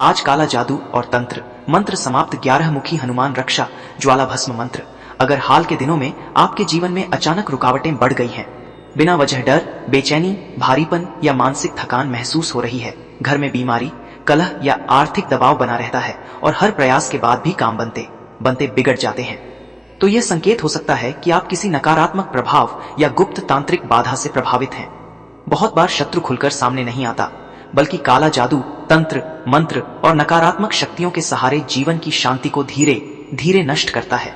आज काला जादू और तंत्र मंत्र समाप्त 11 मुखी हनुमान रक्षा ज्वाला भस्म मंत्र। अगर हाल के दिनों में आपके जीवन में अचानक रुकावटें बढ़ गई हैं, बिना वजह डर, बेचैनी, भारीपन या मानसिक थकान महसूस हो रही है, घर में बीमारी, कलह या आर्थिक दबाव बना रहता है और हर प्रयास के बाद भी काम बनते बनते बिगड़ जाते हैं, तो यह संकेत हो सकता है कि आप किसी नकारात्मक प्रभाव या गुप्त तांत्रिक बाधा से प्रभावित हैं। बहुत बार शत्रु खुलकर सामने नहीं आता, बल्कि काला जादू, तंत्र, मंत्र और नकारात्मक शक्तियों के सहारे जीवन की शांति को धीरे धीरे नष्ट करता है।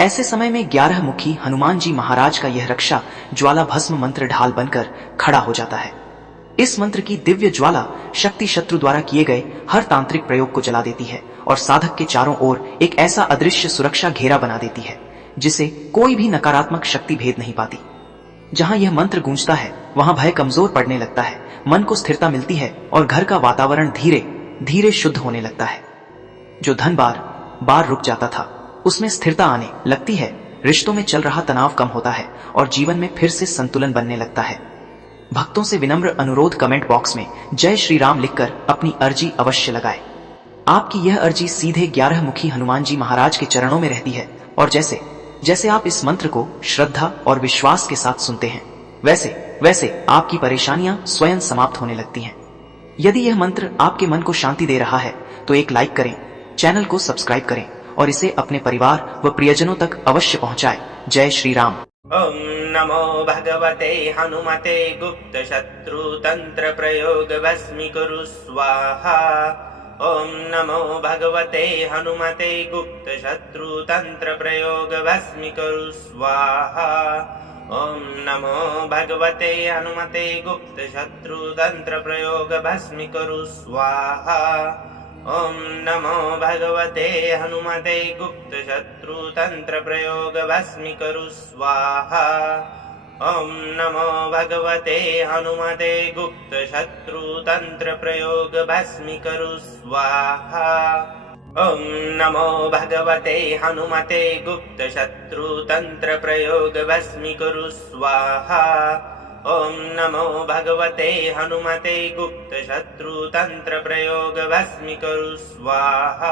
ऐसे समय में 11 मुखी हनुमान जी महाराज का यह रक्षा ज्वाला भस्म मंत्र ढाल बनकर खड़ा हो जाता है। इस मंत्र की दिव्य ज्वाला शक्ति शत्रु द्वारा किए गए हर तांत्रिक प्रयोग को जला देती है और साधक के चारों ओर एक ऐसा अदृश्य सुरक्षा घेरा बना देती है जिसे कोई भी नकारात्मक शक्ति भेद नहीं पाती। जहां यह मंत्र गूंजता है, वहां भय कमजोर पड़ने लगता है, मन को स्थिरता मिलती है और घर का वातावरण धीरे धीरे शुद्ध होने लगता है। जो धन बार बार रुक जाता था, उसमें स्थिरता आने लगती है, रिश्तों में चल रहा तनाव कम होता है और जीवन में फिर से संतुलन बनने लगता है। भक्तों से विनम्र अनुरोध, कमेंट बॉक्स में जय श्री राम लिखकर अपनी अर्जी अवश्य लगाएं। आपकी यह अर्जी सीधे 11 मुखी हनुमान जी महाराज के चरणों में रहती है और जैसे जैसे आप इस मंत्र को श्रद्धा और विश्वास के साथ सुनते हैं, वैसे वैसे आपकी परेशानियां स्वयं समाप्त होने लगती हैं। यदि यह मंत्र आपके मन को शांति दे रहा है तो एक लाइक करें, चैनल को सब्सक्राइब करें और इसे अपने परिवार व प्रियजनों तक अवश्य पहुंचाएं। जय श्री राम। ओम नमो भगवते हनुमते गुप्त शत्रु तंत्र प्रयोग भस्मीकुरु स्वाहा। ओम नमो भगवते हनुमते गुप्त शत्रु तंत्र प्रयोग भस्मीकुरु स्वाहा। ओम नमो भगवते हनुमते गुप्त शत्रु तंत्र प्रयोग भस्मीकुरु स्वाहा। ओम नमो भगवते हनुमते गुप्त शत्रु तंत्र प्रयोग भस्मीकुरु स्वाहा। ओम नमो भगवते हनुमते गुप्त शत्रु तंत्र प्रयोग भस्मीकुरु स्वाहा। ओम नमो भगवते हनुमते गुप्त शत्रु तंत्र प्रयोग भस्मीकुरु स्वाहा। ओम नमो भगवते हनुमते गुप्त शत्रु तंत्र प्रयोग भस्मीकुरु स्वाहा।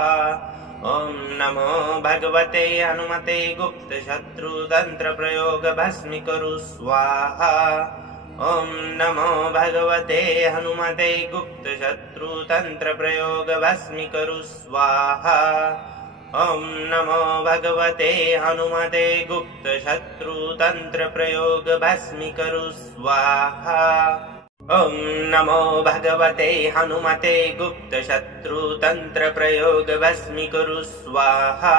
ओम नमो भगवते हनुमते गुप्त शत्रु तंत्र प्रयोग भस्मीकुरु स्वाहा। ओम नमो भगवते हनुमते गुप्त शत्रु तंत्र प्रयोग भस्मीकुरु स्वाहा। ओम नमो भगवते हनुमते गुप्त शत्रु तंत्र प्रयोग भस्मीकुरु स्वाहा। ओम नमो भगवते हनुमते गुप्त शत्रु तंत्र प्रयोग भस्मीकुरु स्वाहा।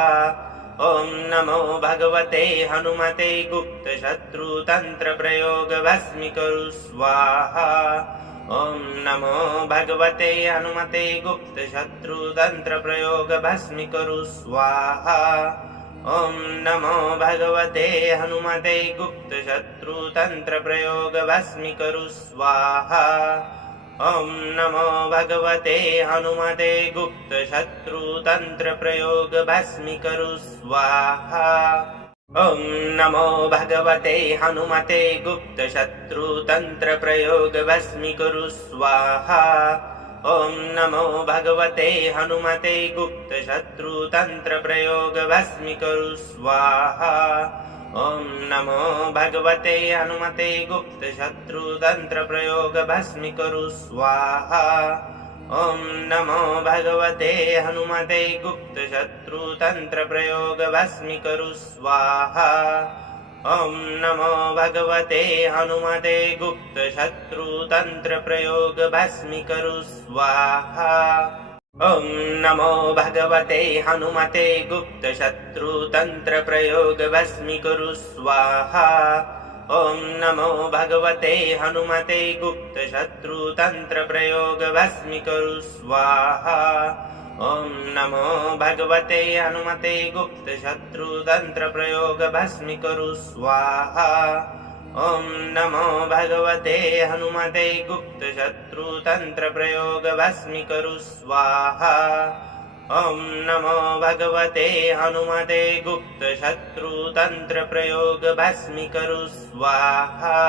ओम नमो भगवते हनुमते गुप्त शत्रु तंत्र प्रयोग भस्मीकुरु स्वाहा। ओम नमो भगवते हनुमते गुप्त शत्रु तंत्र प्रयोग भस्मीकुरु स्वाहा। ओम नमो भगवते हनुमते गुप्त शत्रु तंत्र प्रयोग भस्मीकुरु स्वाहा। ओम नमो भगवते हनुमते गुप्त शत्रु तंत्र प्रयोग भस्मीकुरु स्वाहा। ओम नमो भगवते हनुमते गुप्त शत्रु तंत्र प्रयोग भस्मीकुरु स्वाहा। ओम नमो भगवते हनुमते गुप्त शत्रु तंत्र प्रयोग भस्मीकुरु स्वाहा। ओम नमो भगवते हनुमते गुप्त शत्रु तंत्र प्रयोग भस्मीकुरु स्वाहा। ओम नमो भगवते हनुमते गुप्त शत्रु तंत्र प्रयोग भस्मीकुरु स्वाहा। ओम नमो भगवते हनुमते गुप्त शत्रु तंत्र प्रयोग भस्मीकुरु स्वाहा। ओम नमो भगवते हनुमते गुप्त शत्रु तंत्र प्रयोग भस्मीकुरु स्वाहा। ओम नमो भगवते हनुमते गुप्त शत्रु तंत्र प्रयोग भस्मीकुरु स्वाहा। ओम नमो भगवते हनुमते गुप्त शत्रु तंत्र प्रयोग भस्मीकुरु स्वाहा। ओम नमो भगवते हनुमते गुप्त शत्रु तंत्र प्रयोग भस्मीकुरु स्वाहा। ओम नमो भगवते हनुमते गुप्त शत्रु तंत्र प्रयोग भस्मीकुरु स्वाहा।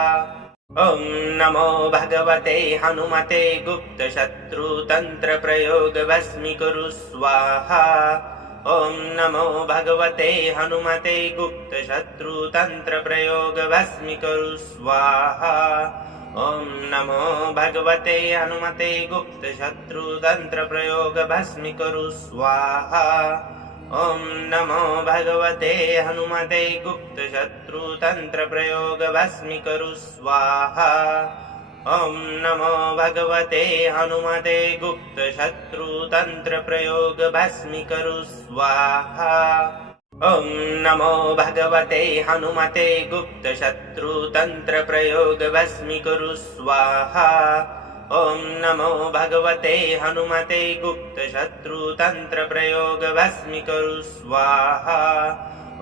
ॐ नमो भगवते हनुमते गुप्तशत्रुतन्त्रप्रयोगभस्मीकुरु स्वाहा। ॐ नमो भगवते हनुमते गुप्तशत्रुतन्त्रप्रयोगभस्मीकुरु स्वाहा। ॐ नमो भगवते हनुमते गुप्तशत्रुतन्त्रप्रयोगभस्मीकुरु स्वाहा। ॐ नमो भगवते हनुमते गुप्तशत्रुतन्त्रप्रयोगभस्मीकुरु स्वाहा। ॐ नमो भगवते हनुमते गुप्तशत्रुतन्त्रप्रयोगभस्मीकुरु स्वाहा। ॐ नमो भगवते हनुमते गुप्तशत्रुतन्त्रप्रयोगभस्मीकुरु स्वाहा। ॐ नमो भगवते हनुमते गुप्तशत्रुतन्त्रप्रयोगभस्मीकुरु स्वाहा।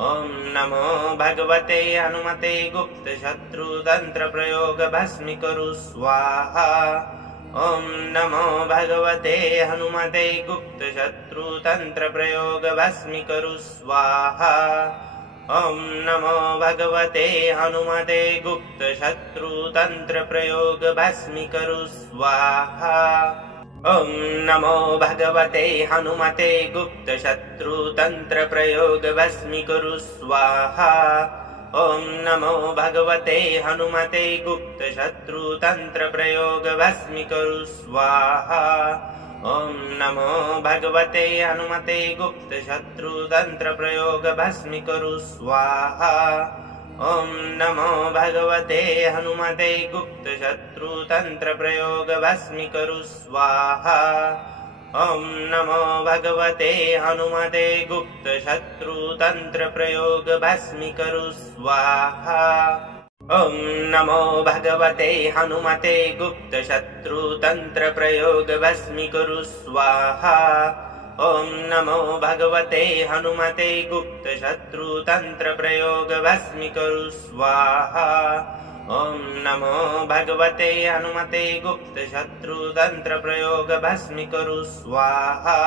ॐ नमो भगवते हनुमते गुप्तशत्रुतन्त्रप्रयोगभस्मीकुरु स्वाहा। ॐ नमो भगवते हनुमते गुप्तशत्रुतन्त्रप्रयोगभस्मीकुरु स्वाहा। ॐ नमो भगवते हनुमते गुप्तशत्रुतन्त्रप्रयोगभस्मीकुरु स्वाहा। ॐ नमो भगवते हनुमते गुप्तशत्रुतन्त्रप्रयोगभस्मीकुरु स्वाहा। ॐ नमो भगवते हनुमते गुप्तशत्रुतन्त्रप्रयोगभस्मीकुरु स्वाहा। ॐ नमो भगवते हनुमते गुप्तशत्रुतन्त्रप्रयोगभस्मीकुरु स्वाहा। ॐ नमो भगवते हनुमते गुप्तशत्रुतन्त्रप्रयोगभस्मीकुरु स्वाहा। ॐ नमो भगवते हनुमते गुप्तशत्रुतन्त्रप्रयोगभस्मीकुरु स्वाहा। ॐ नमो भगवते हनुमते गुप्तशत्रुतन्त्रप्रयोगभस्मीकुरु स्वाहा। ॐ नमो भगवते हनुमते गुप्तशत्रुतन्त्रप्रयोगभस्मीकुरु स्वाहा। ॐ नमो भगवते हनुमते गुप्तशत्रुतन्त्रप्रयोगभस्मीकुरु स्वाहा।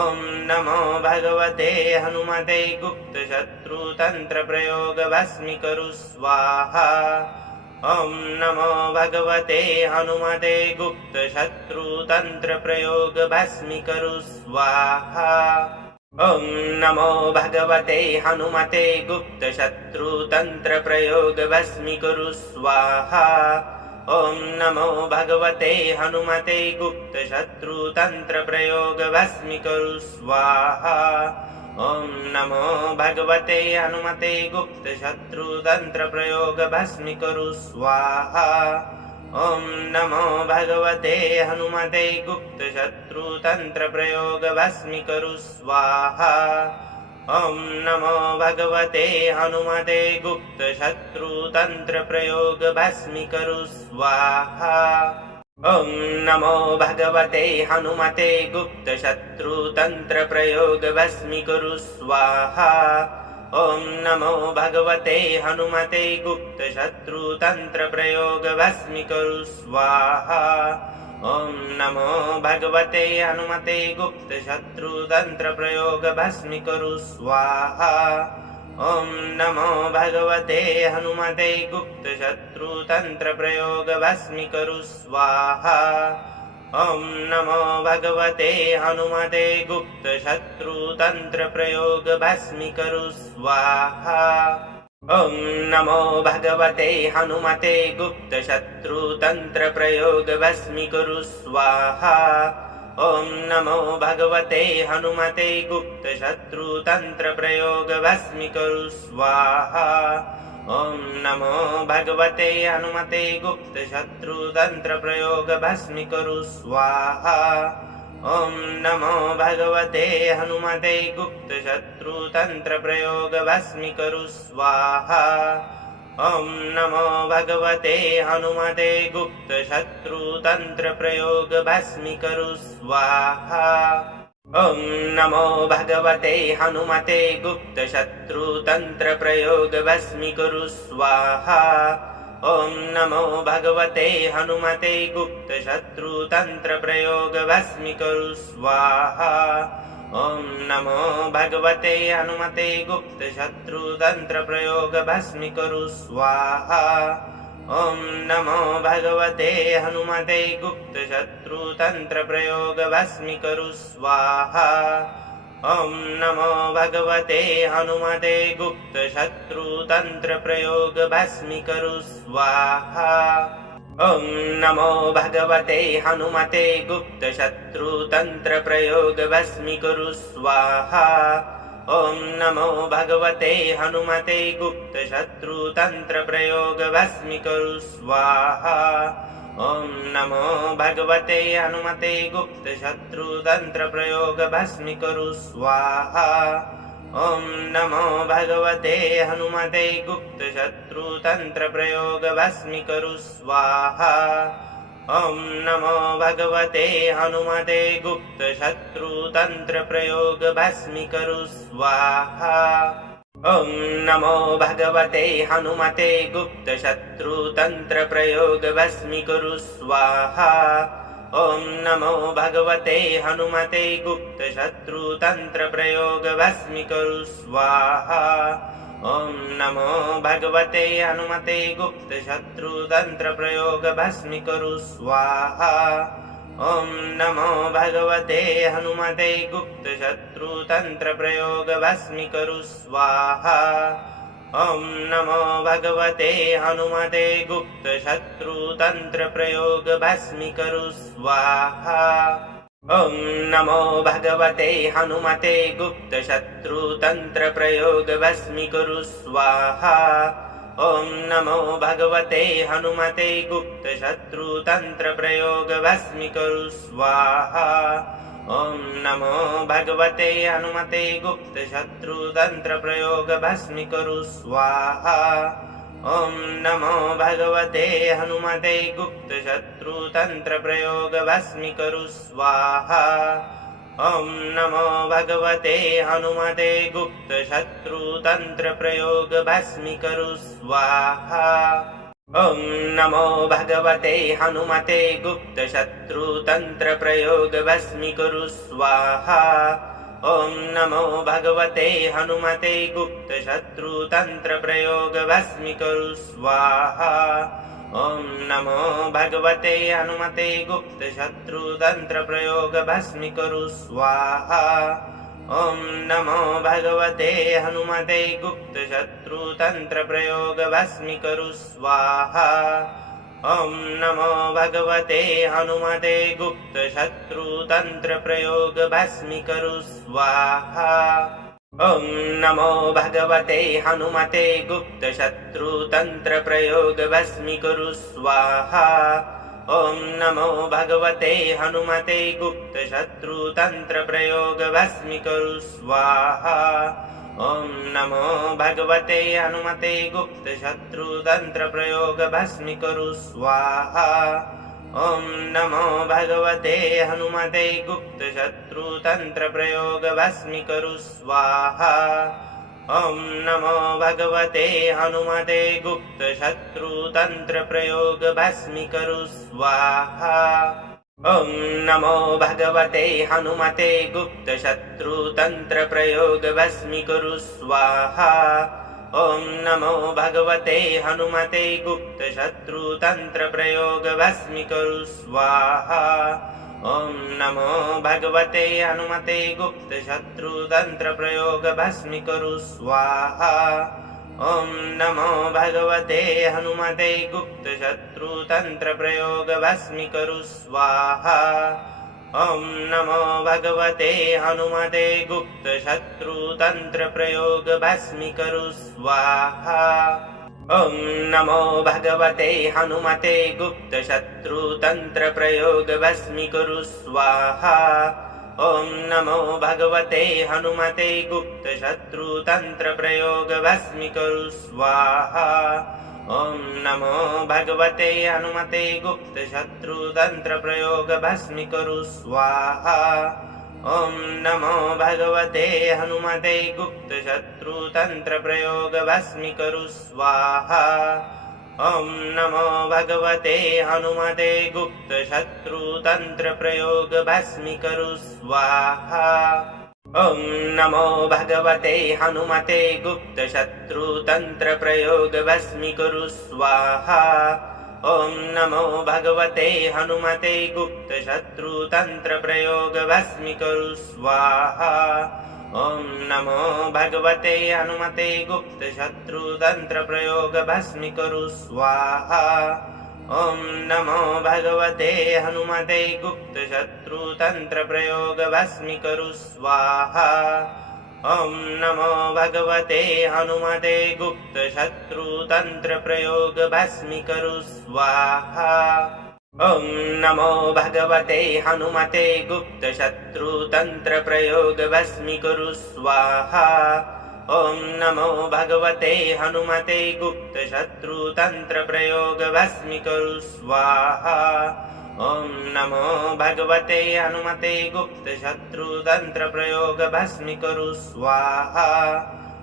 ॐ नमो भगवते हनुमते गुप्तशत्रुतन्त्रप्रयोगभस्मीकुरु स्वाहा। ॐ नमो भगवते हनुमते गुप्तशत्रुतन्त्रप्रयोगभस्मीकुरु स्वाहा। ॐ नमो भगवते हनुमते गुप्तशत्रुतन्त्रप्रयोगभस्मीकुरु स्वाहा। ॐ नमो भगवते हनुमते गुप्तशत्रुतन्त्रप्रयोगभस्मीकुरु स्वाहा। ॐ नमो भगवते हनुमते गुप्तशत्रुतन्त्रप्रयोगभस्मीकुरु स्वाहा। ॐ नमो भगवते हनुमते गुप्तशत्रुतन्त्रप्रयोगभस्मीकुरु स्वाहा। ॐ नमो भगवते हनुमते गुप्तशत्रुतन्त्रप्रयोगभस्मीकुरु स्वाहा। ॐ नमो भगवते हनुमते गुप्तशत्रुतन्त्रप्रयोगभस्मीकुरु स्वाहा। ॐ नमो भगवते हनुमते गुप्तशत्रुतन्त्रप्रयोगभस्मीकुरु स्वाहा। ॐ नमो भगवते हनुमते गुप्तशत्रुतन्त्रप्रयोगभस्मीकुरु स्वाहा। ॐ नमो भगवते हनुमते गुप्तशत्रुतन्त्रप्रयोगभस्मीकुरु स्वाहा। ॐ नमो भगवते हनुमते गुप्तशत्रुतन्त्रप्रयोगभस्मीकुरु स्वाहा। ॐ नमो भगवते हनुमते गुप्तशत्रुतन्त्रप्रयोगभस्मीकुरु स्वाहा। ॐ नमो भगवते हनुमते गुप्तशत्रुतन्त्रप्रयोगभस्मीकुरु स्वाहा। ॐ नमो भगवते हनुमते गुप्तशत्रुतन्त्रप्रयोगभस्मीकुरु स्वाहा। ॐ नमो भगवते हनुमते गुप्तशत्रुतन्त्रप्रयोगभस्मीकुरु स्वाहा। ॐ नमो भगवते हनुमते गुप्तशत्रुतन्त्रप्रयोगभस्मीकुरु स्वाहा। ॐ नमो भगवते हनुमते गुप्तशत्रुतन्त्रप्रयोगभस्मीकुरु स्वाहा। ॐ नमो भगवते हनुमते गुप्तशत्रुतन्त्रप्रयोगभस्मीकुरु स्वाहा। ॐ नमो भगवते हनुमते गुप्तशत्रुतन्त्रप्रयोगभस्मीकुरु स्वाहा। ॐ नमो भगवते हनुमते गुप्तशत्रुतन्त्रप्रयोग भस्मीकरु स्वाहा ॐ नमो भगवते हनुमते गुप्तशत्रुतन्त्रप्रयोग भस्मीकरु स्वाहा ॐ नमो भगवते हनुमते गुप्तशत्रुतन्त्रप्रयोग भस्मीकरु स्वाहा ॐ नमो भगवते हनुमते गुप्तशत्रुतन्त्रप्रयोग भस्मीकरु स्वाहा ॐ नमो भगवते हनुमते गुप्तशत्रुतन्त्रप्रयोग भस्मीकरु स्वाहा ॐ नमो भगवते हनुमते गुप्तशत्रुतन्त्रप्रयोग भस्मीकरु स्वाहा ॐ नमो भगवते हनुमते गुप्तशत्रुतन्त्रप्रयोग भस्मीकरु स्वाहा ॐ नमो भगवते हनुमते गुप्तशत्रुतन्त्रप्रयोग भस्मीकरु स्वाहा ॐ नमो भगवते हनुमते गुप्तशत्रुतन्त्रप्रयोग भस्मीकरु स्वाहा ॐ नमो भगवते हनुमते गुप्तशत्रुतन्त्रप्रयोग भस्मीकरु स्वाहा ॐ नमो भगवते हनुमते गुप्तशत्रुतन्त्रप्रयोग भस्मीकरु स्वाहा ॐ नमो भगवते हनुमते गुप्तशत्रुतन्त्रप्रयोग भस्मीकरु स्वाहा ॐ नमो भगवते हनुमते गुप्तशत्रुतन्त्रप्रयोग भस्मीकरु स्वाहा ॐ नमो भगवते हनुमते गुप्तशत्रुतन्त्रप्रयोग भस्मीकरु स्वाहा ॐ नमो भगवते हनुमते गुप्तशत्रुतन्त्रप्रयोग भस्मीकरु स्वाहा ॐ नमो भगवते हनुमते गुप्तशत्रुतन्त्रप्रयोग भस्मीकरु स्वाहा ॐ नमो भगवते हनुमते गुप्तशत्रुतन्त्रप्रयोग भस्मीकरु स्वाहा ॐ नमो भगवते हनुमते गुप्तशत्रुतन्त्रप्रयोग भस्मीकरु स्वाहा ॐ नमो भगवते हनुमते गुप्तशत्रुतन्त्रप्रयोग भस्मीकरु स्वाहा ॐ नमो भगवते हनुमते गुप्तशत्रुतन्त्रप्रयोग भस्मीकरु स्वाहा ॐ नमो भगवते हनुमते गुप्तशत्रुतन्त्रप्रयोग भस्मीकरु स्वाहा ॐ नमो भगवते हनुमते गुप्तशत्रुतन्त्रप्रयोग भस्मीकरु स्वाहा ॐ नमो भगवते हनुमते गुप्तशत्रुतन्त्रप्रयोग भस्मीकरु स्वाहा ॐ नमो भगवते हनुमते गुप्तशत्रुतन्त्रप्रयोग भस्मीकरु स्वाहा ॐ नमो भगवते हनुमते गुप्तशत्रुतन्त्रप्रयोग भस्मीकरु स्वाहा ॐ नमो भगवते हनुमते गुप्तशत्रुतन्त्रप्रयोग भस्मीकरु स्वाहा ॐ नमो भगवते हनुमते गुप्तशत्रुतन्त्रप्रयोग भस्मीकरु स्वाहा ॐ नमो भगवते हनुमते गुप्तशत्रुतन्त्रप्रयोग भस्मीकरु स्वाहा ॐ नमो भगवते हनुमते गुप्तशत्रुतन्त्रप्रयोग भस्मीकरु स्वाहा ॐ नमो भगवते हनुमते गुप्तशत्रुतन्त्रप्रयोग भस्मीकरु स्वाहा ॐ नमो भगवते हनुमते गुप्तशत्रुतन्त्रप्रयोग भस्मीकरु स्वाहा ॐ नमो भगवते हनुमते गुप्तशत्रुतन्त्रप्रयोग भस्मीकरु स्वाहा ॐ नमो भगवते हनुमते गुप्तशत्रुतन्त्रप्रयोग भस्मीकरु स्वाहा ॐ नमो भगवते हनुमते गुप्तशत्रुतन्त्रप्रयोग भस्मीकरु स्वाहा ॐ नमो भगवते हनुमते गुप्तशत्रुतन्त्रप्रयोग भस्मीकरु स्वाहा ॐ नमो भगवते हनुमते गुप्तशत्रुतन्त्रप्रयोग भस्मीकरु स्वाहा ॐ नमो भगवते हनुमते गुप्तशत्रुतन्त्रप्रयोग भस्मीकरु स्वाहा ॐ नमो भगवते हनुमते गुप्तशत्रुतन्त्रप्रयोगभस्मीकुरु स्वाहा। ॐ नमो भगवते हनुमते गुप्तशत्रुतन्त्रप्रयोगभस्मीकुरु स्वाहा। ॐ नमो भगवते हनुमते गुप्तशत्रुतन्त्रप्रयोगभस्मीकुरु स्वाहा। ॐ नमो भगवते हनुमते गुप्तशत्रुतन्त्रप्रयोगभस्मीकुरु स्वाहा। ॐ नमो भगवते हनुमते गुप्तशत्रुतन्त्रप्रयोगभस्मीकुरु स्वाहा। ॐ नमो भगवते हनुमते गुप्तशत्रुतन्त्रप्रयोगभस्मीकुरु स्वाहा। ॐ नमो भगवते हनुमते गुप्तशत्रुतन्त्रप्रयोगभस्मीकुरु स्वाहा। ॐ नमो भगवते हनुमते गुप्तशत्रुतन्त्रप्रयोगभस्मीकुरु स्वाहा।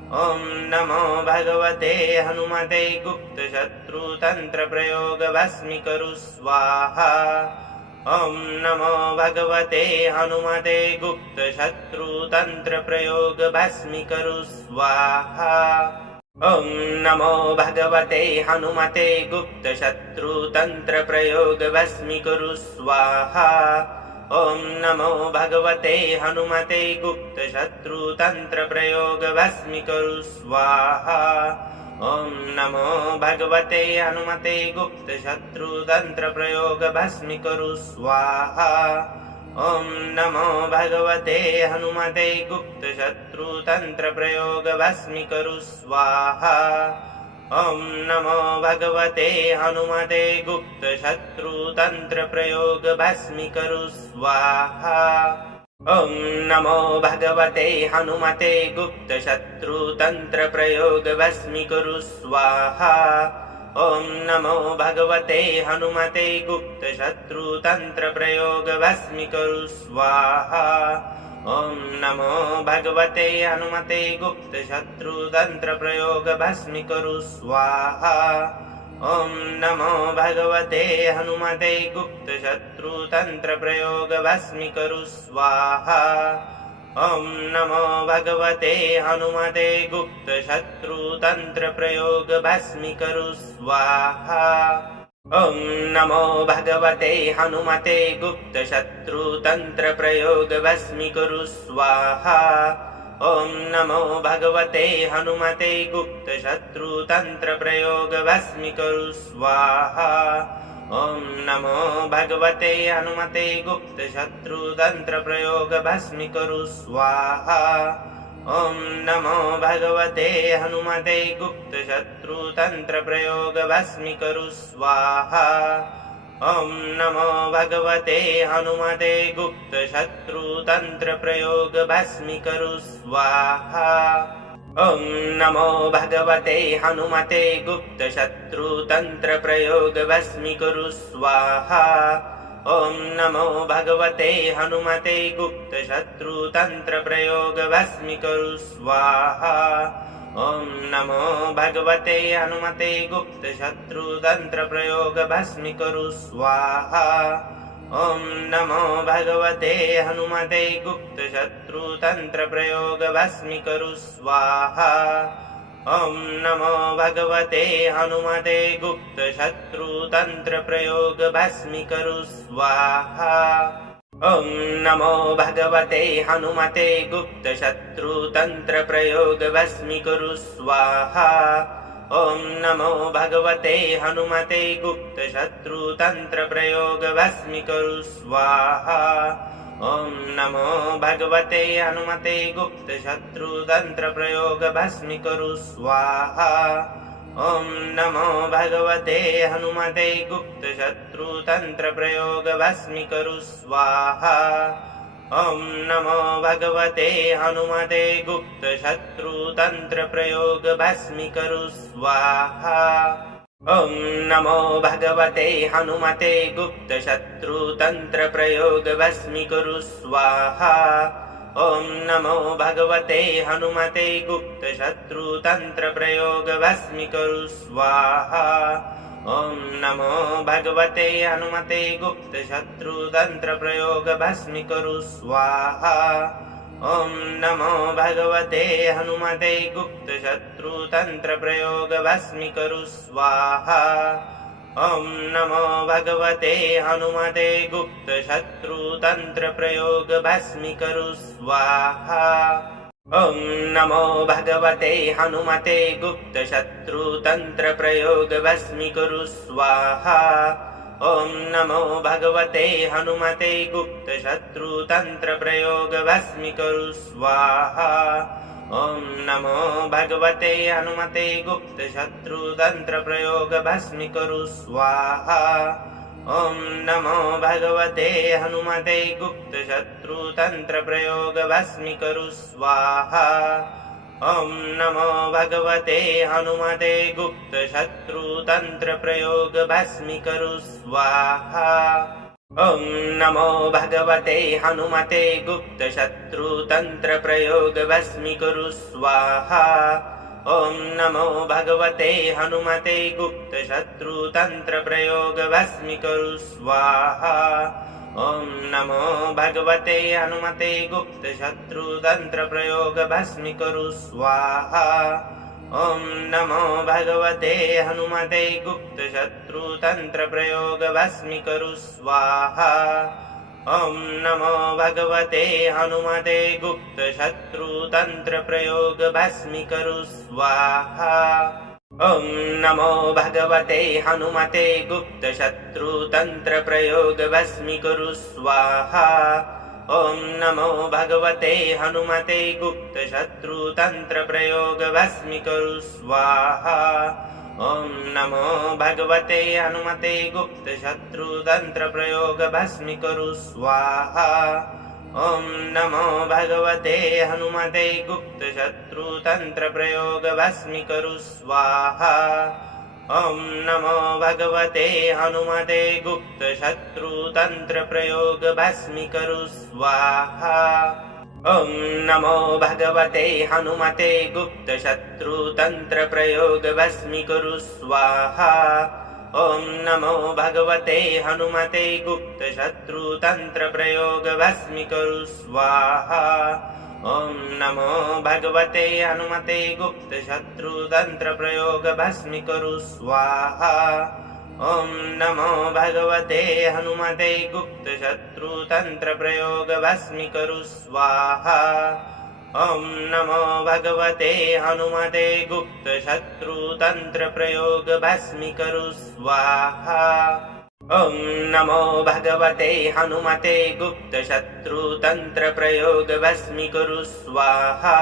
ॐ नमो भगवते हनुमते गुप्तशत्रुतन्त्रप्रयोगभस्मीकुरु स्वाहा। ॐ नमो भगवते हनुमते गुप्तशत्रुतन्त्रप्रयोगभस्मीकुरु स्वाहा। ॐ नमो भगवते हनुमते गुप्तशत्रुतन्त्रप्रयोगभस्मीकुरु स्वाहा। ॐ नमो भगवते हनुमते गुप्तशत्रुतन्त्रप्रयोगभस्मीकुरु स्वाहा। ॐ नमो भगवते हनुमते गुप्तशत्रुतन्त्रप्रयोगभस्मीकुरु स्वाहा। ॐ नमो भगवते हनुमते गुप्तशत्रुतन्त्रप्रयोगभस्मीकुरु स्वाहा। ॐ नमो भगवते हनुमते गुप्तशत्रुतन्त्रप्रयोगभस्मीकुरु स्वाहा। ॐ नमो भगवते हनुमते गुप्तशत्रुतन्त्रप्रयोगभस्मीकुरु स्वाहा। ॐ नमो भगवते हनुमते गुप्तशत्रुतन्त्रप्रयोगभस्मीकुरु स्वाहा। ॐ नमो भगवते हनुमते गुप्तशत्रुतन्त्रप्रयोगभस्मीकुरु स्वाहा। ॐ नमो भगवते हनुमते गुप्तशत्रुतन्त्रप्रयोगभस्मीकुरु स्वाहा। ॐ नमो भगवते हनुमते गुप्तशत्रुतन्त्रप्रयोगभस्मीकुरु स्वाहा। ॐ नमो भगवते हनुमते गुप्तशत्रुतन्त्रप्रयोगभस्मीकुरु स्वाहा। ॐ नमो भगवते हनुमते गुप्तशत्रुतन्त्रप्रयोगभस्मीकुरु स्वाहा। ॐ नमो भगवते हनुमते गुप्तशत्रुतन्त्रप्रयोगभस्मीकुरु स्वाहा। ॐ नमो भगवते हनुमते गुप्तशत्रुतन्त्रप्रयोगभस्मीकुरु स्वाहा। ॐ नमो भगवते हनुमते गुप्तशत्रुतन्त्रप्रयोगभस्मीकुरु स्वाहा। ॐ नमो भगवते हनुमते गुप्तशत्रुतन्त्रप्रयोगभस्मीकुरु स्वाहा। ॐ नमो भगवते हनुमते गुप्तशत्रुतन्त्रप्रयोगभस्मीकुरु स्वाहा। ॐ नमो भगवते हनुमते गुप्तशत्रुतन्त्रप्रयोगभस्मीकुरु स्वाहा। ॐ नमो भगवते हनुमते गुप्तशत्रुतन्त्रप्रयोगभस्मीकुरु स्वाहा। ॐ नमो भगवते हनुमते गुप्तशत्रुतन्त्रप्रयोगभस्मीकुरु स्वाहा। ॐ नमो भगवते हनुमते गुप्तशत्रुतन्त्रप्रयोगभस्मीकुरु स्वाहा। ॐ नमो भगवते हनुमते गुप्तशत्रुतन्त्रप्रयोगभस्मीकुरु स्वाहा। ॐ नमो भगवते हनुमते गुप्तशत्रुतन्त्रप्रयोगभस्मीकुरु स्वाहा। ॐ नमो भगवते हनुमते गुप्तशत्रुतन्त्रप्रयोगभस्मीकुरु स्वाहा। ॐ नमो भगवते हनुमते गुप्तशत्रुतन्त्रप्रयोगभस्मीकुरु स्वाहा। ॐ नमो भगवते हनुमते गुप्तशत्रुतन्त्रप्रयोगभस्मीकुरु स्वाहा। ॐ नमो भगवते हनुमते गुप्तशत्रुतन्त्रप्रयोगभस्मीकुरु स्वाहा। ॐ नमो भगवते हनुमते गुप्तशत्रुतन्त्रप्रयोगभस्मीकुरु स्वाहा। ॐ नमो भगवते हनुमते गुप्तशत्रुतन्त्रप्रयोग भस्मीकरु स्वाहा ॐ नमो भगवते हनुमते गुप्तशत्रुतन्त्रप्रयोग भस्मीकरु स्वाहा ॐ नमो भगवते हनुमते गुप्तशत्रुतन्त्रप्रयोग भस्मीकरु स्वाहा ॐ नमो भगवते हनुमते गुप्तशत्रुतन्त्रप्रयोग भस्मीकरु स्वाहा ॐ नमो भगवते हनुमते गुप्तशत्रुतन्त्रप्रयोग भस्मीकरु स्वाहा ॐ नमो भगवते हनुमते गुप्तशत्रुतन्त्रप्रयोग भस्मीकरु स्वाहा ॐ नमो भगवते हनुमते गुप्तशत्रुतन्त्रप्रयोग भस्मीकरु स्वाहा ॐ नमो भगवते हनुमते गुप्तशत्रुतन्त्रप्रयोग भस्मीकरु स्वाहा ॐ नमो भगवते हनुमते गुप्तशत्रुतन्त्रप्रयोग भस्मीकरु स्वाहा ॐ नमो भगवते हनुमते गुप्तशत्रुतन्त्रप्रयोग भस्मीकरु स्वाहा ॐ नमो भगवते हनुमते गुप्तशत्रुतन्त्रप्रयोग भस्मीकरु स्वाहा ॐ नमो भगवते हनुमते गुप्तशत्रुतन्त्रप्रयोग भस्मीकरु स्वाहा ॐ नमो भगवते हनुमते गुप्तशत्रुतन्त्रप्रयोग भस्मीकरु स्वाहा ॐ नमो भगवते हनुमते गुप्तशत्रुतन्त्रप्रयोग भस्मीकरु स्वाहा ॐ नमो भगवते हनुमते गुप्तशत्रुतन्त्रप्रयोग भस्मीकरु स्वाहा ॐ नमो भगवते हनुमते गुप्तशत्रुतन्त्रप्रयोग भस्मीकरु स्वाहा ॐ नमो भगवते हनुमते गुप्तशत्रुतन्त्रप्रयोग भस्मीकरु स्वाहा ॐ नमो भगवते हनुमते गुप्तशत्रुतन्त्रप्रयोग भस्मीकरु स्वाहा ॐ नमो भगवते हनुमते गुप्तशत्रुतन्त्रप्रयोग भस्मीकरु स्वाहा ॐ नमो भगवते हनुमते गुप्तशत्रुतन्त्रप्रयोग भस्मीकरु स्वाहा ॐ नमो भगवते हनुमते गुप्तशत्रुतन्त्रप्रयोग भस्मीकरु स्वाहा ॐ नमो भगवते हनुमते गुप्तशत्रुतन्त्रप्रयोग भस्मीकरु स्वाहा ॐ नमो भगवते हनुमते गुप्तशत्रुतन्त्रप्रयोग भस्मीकरु स्वाहा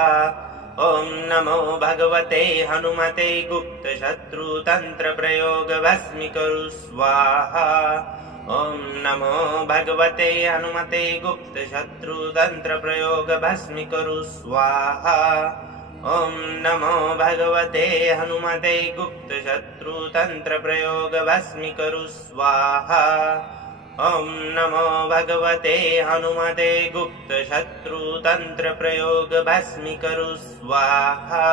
ॐ नमो भगवते हनुमते गुप्तशत्रुतन्त्रप्रयोग भस्मीकरु स्वाहा ॐ नमो भगवते हनुमते गुप्तशत्रुतन्त्रप्रयोग भस्मीकरु स्वाहा ॐ नमो भगवते हनुमते गुप्तशत्रुतन्त्रप्रयोग भस्मीकरु स्वाहा ॐ नमो भगवते हनुमते गुप्तशत्रुतन्त्रप्रयोग भस्मीकरु स्वाहा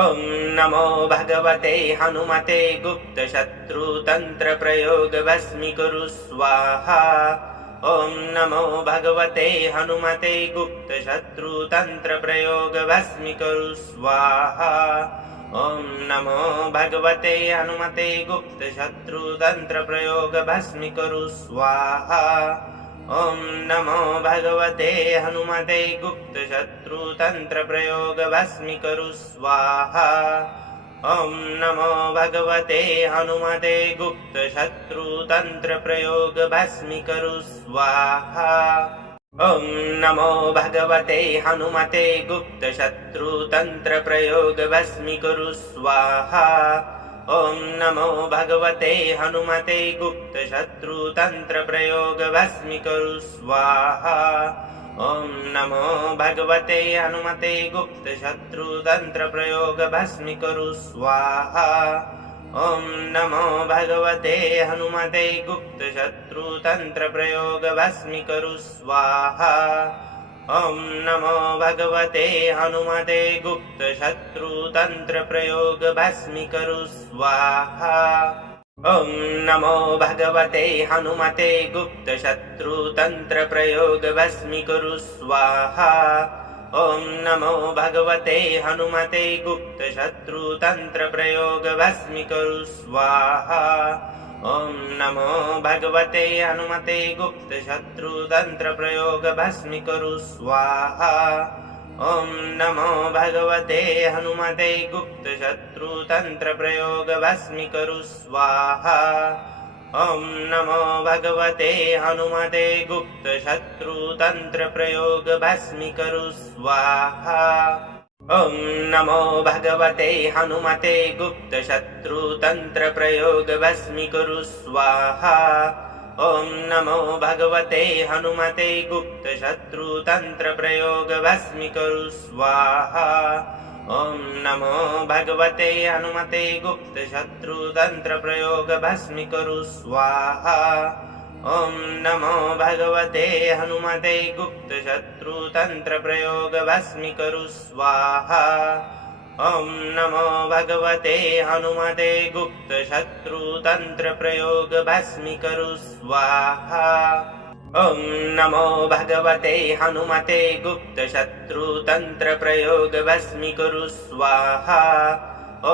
ॐ नमो भगवते हनुमते गुप्तशत्रुतन्त्रप्रयोग भस्मीकरु स्वाहा ॐ नमो भगवते हनुमते गुप्तशत्रुतन्त्रप्रयोग भस्मीकरु स्वाहा ॐ नमो भगवते हनुमते गुप्तशत्रुतन्त्रप्रयोग भस्मीकरु स्वाहा ॐ नमो भगवते हनुमते गुप्तशत्रुतन्त्रप्रयोग भस्मीकरु स्वाहा ॐ नमो भगवते हनुमते गुप्तशत्रुतन्त्रप्रयोग भस्मीकरु स्वाहा ॐ नमो भगवते हनुमते गुप्तशत्रुतन्त्रप्रयोग भस्मीकरु स्वाहा ॐ नमो भगवते हनुमते गुप्तशत्रुतन्त्रप्रयोग भस्मीकरु स्वाहा ॐ नमो भगवते हनुमते गुप्तशत्रुतन्त्रप्रयोग भस्मीकरु स्वाहा ॐ नमो भगवते हनुमते गुप्तशत्रुतन्त्रप्रयोग भस्मीकरु स्वाहा ॐ नमो भगवते हनुमते गुप्तशत्रुतन्त्रप्रयोग भस्मीकरु स्वाहा ॐ नमो भगवते हनुमते गुप्तशत्रुतन्त्रप्रयोगभस्मीकुरु स्वाहा। ॐ नमो भगवते हनुमते गुप्तशत्रुतन्त्रप्रयोगभस्मीकुरु स्वाहा। ॐ नमो भगवते हनुमते गुप्तशत्रुतन्त्रप्रयोगभस्मीकुरु स्वाहा। ॐ नमो भगवते हनुमते गुप्तशत्रुतन्त्रप्रयोगभस्मीकुरु स्वाहा। ॐ नमो भगवते हनुमते गुप्तशत्रुतन्त्रप्रयोगभस्मीकुरु स्वाहा। ॐ नमो भगवते हनुमते गुप्तशत्रुतन्त्रप्रयोगभस्मीकुरु स्वाहा। ॐ नमो भगवते हनुमते गुप्तशत्रुतन्त्रप्रयोगभस्मीकुरु स्वाहा। ॐ नमो भगवते हनुमते गुप्तशत्रुतन्त्रप्रयोगभस्मीकुरु स्वाहा। ॐ नमो भगवते हनुमते गुप्तशत्रुतन्त्रप्रयोगभस्मीकुरु स्वाहा। ॐ नमो भगवते हनुमते गुप्तशत्रुतन्त्रप्रयोगभस्मीकुरु स्वाहा। ॐ नमो भगवते हनुमते गुप्तशत्रुतन्त्रप्रयोगभस्मीकुरु स्वाहा। ॐ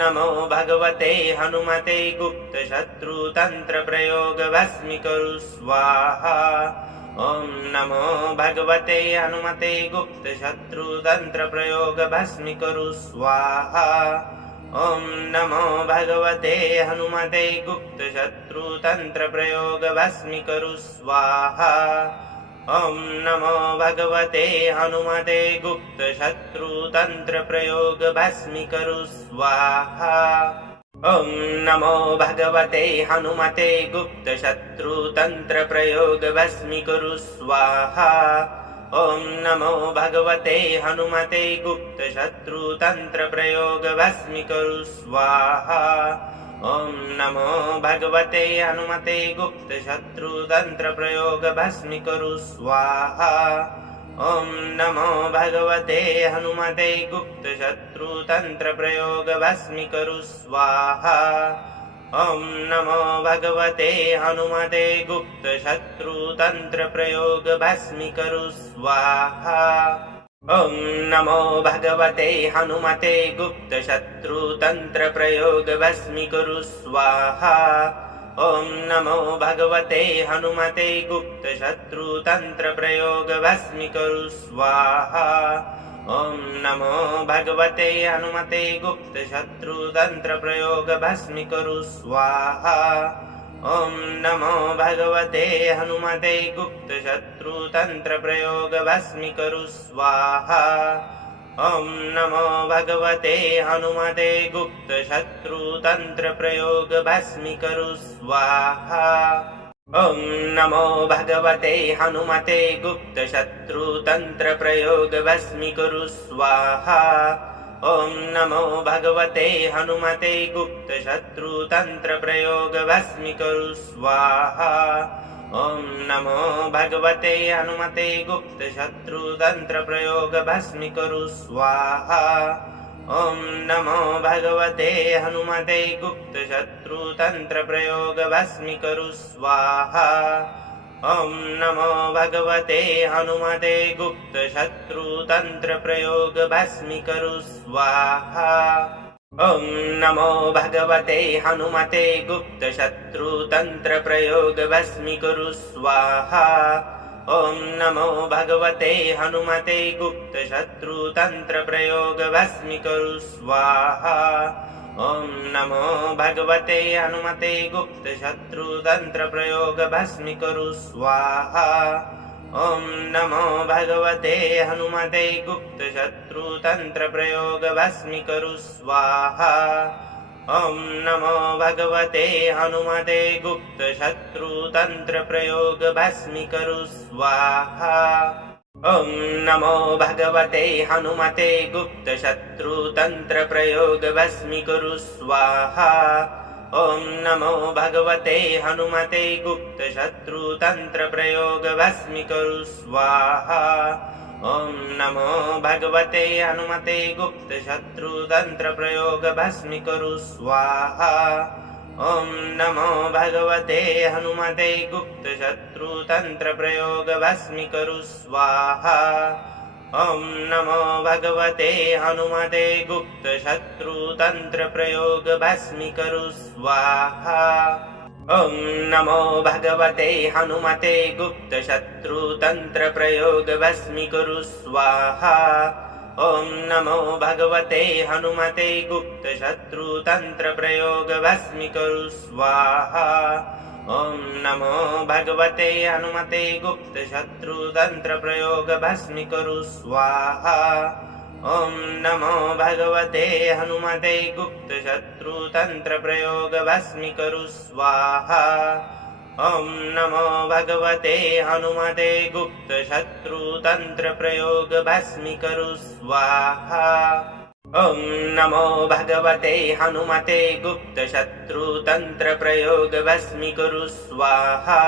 नमो भगवते हनुमते गुप्तशत्रुतन्त्रप्रयोगभस्मीकुरु स्वाहा। ॐ नमो भगवते हनुमते गुप्तशत्रुतन्त्रप्रयोगभस्मीकुरु स्वाहा। ॐ नमो भगवते हनुमते गुप्तशत्रुतन्त्रप्रयोगभस्मीकुरु स्वाहा। ॐ नमो भगवते हनुमते गुप्तशत्रुतन्त्रप्रयोगभस्मीकुरु स्वाहा। ॐ नमो भगवते हनुमते गुप्तशत्रुतन्त्रप्रयोगभस्मीकुरु स्वाहा। ॐ नमो भगवते हनुमते गुप्तशत्रुतन्त्रप्रयोगभस्मीकुरु स्वाहा। ॐ नमो भगवते हनुमते गुप्तशत्रुतन्त्रप्रयोगभस्मीकुरु स्वाहा। ॐ नमो भगवते हनुमते गुप्तशत्रुतन्त्रप्रयोगभस्मीकुरु स्वाहा। ॐ नमो भगवते हनुमते गुप्तशत्रुतन्त्रप्रयोगभस्मीकुरु स्वाहा। ॐ नमो भगवते हनुमते गुप्तशत्रुतन्त्रप्रयोगभस्मीकुरु स्वाहा। ॐ नमो भगवते हनुमते गुप्तशत्रुतन्त्रप्रयोगभस्मीकुरु स्वाहा। ॐ नमो भगवते हनुमते गुप्तशत्रुतन्त्रप्रयोगभस्मीकुरु स्वाहा। ॐ नमो भगवते हनुमते गुप्तशत्रुतन्त्रप्रयोगभस्मीकुरु स्वाहा। ॐ नमो भगवते हनुमते गुप्तशत्रुतन्त्रप्रयोगभस्मीकुरु स्वाहा। ॐ नमो भगवते हनुमते गुप्तशत्रुतन्त्रप्रयोगभस्मीकुरु स्वाहा। ॐ नमो भगवते हनुमते गुप्तशत्रुतन्त्रप्रयोगभस्मीकुरु स्वाहा। ॐ नमो भगवते हनुमते गुप्तशत्रुतन्त्रप्रयोगभस्मीकुरु स्वाहा। ॐ नमो भगवते हनुमते गुप्तशत्रुतन्त्रप्रयोगभस्मीकुरु स्वाहा। ॐ नमो भगवते हनुमते गुप्तशत्रुतन्त्रप्रयोगभस्मीकुरु स्वाहा। ॐ नमो भगवते हनुमते गुप्तशत्रुतन्त्रप्रयोगभस्मीकुरु स्वाहा। ॐ नमो भगवते हनुमते गुप्तशत्रुतन्त्रप्रयोगभस्मीकुरु स्वाहा। ॐ नमो भगवते हनुमते गुप्तशत्रुतन्त्रप्रयोगभस्मीकुरु स्वाहा। ॐ नमो भगवते हनुमते गुप्तशत्रुतन्त्रप्रयोगभस्मीकुरु स्वाहा। ॐ नमो भगवते हनुमते गुप्तशत्रुतन्त्रप्रयोगभस्मीकुरु स्वाहा। ॐ नमो भगवते हनुमते गुप्तशत्रुतन्त्रप्रयोगभस्मीकुरु स्वाहा। ॐ नमो भगवते हनुमते गुप्तशत्रुतन्त्रप्रयोगभस्मीकुरु स्वाहा। ॐ नमो भगवते हनुमते गुप्तशत्रुतन्त्रप्रयोगभस्मीकुरु स्वाहा। ॐ नमो भगवते हनुमते गुप्तशत्रुतन्त्रप्रयोग भस्मीकरु स्वाहा ॐ नमो भगवते हनुमते गुप्तशत्रुतन्त्रप्रयोग भस्मीकरु स्वाहा ॐ नमो भगवते हनुमते गुप्तशत्रुतन्त्रप्रयोग भस्मीकरु स्वाहा ॐ नमो भगवते हनुमते गुप्तशत्रुतन्त्रप्रयोग भस्मीकरु स्वाहा ॐ नमो भगवते हनुमते गुप्तशत्रुतन्त्रप्रयोग भस्मीकरु स्वाहा ॐ नमो भगवते हनुमते गुप्तशत्रुतन्त्रप्रयोग भस्मीकरु स्वाहा ॐ नमो भगवते हनुमते गुप्तशत्रुतन्त्रप्रयोग भस्मीकरु स्वाहा ॐ नमो भगवते हनुमते गुप्तशत्रुतन्त्रप्रयोग भस्मीकरु स्वाहा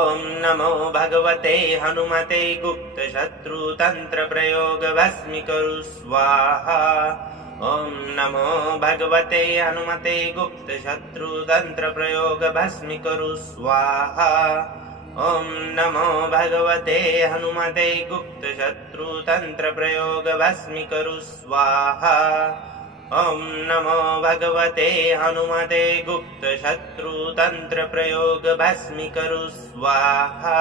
ॐ नमो भगवते हनुमते गुप्तशत्रुतन्त्रप्रयोग भस्मीकरु स्वाहा ॐ नमो भगवते हनुमते गुप्तशत्रुतन्त्रप्रयोग भस्मीकरु स्वाहा ॐ नमो भगवते हनुमते गुप्तशत्रुतन्त्रप्रयोग भस्मीकरु स्वाहा ॐ नमो भगवते हनुमते गुप्तशत्रुतन्त्रप्रयोग भस्मीकरु स्वाहा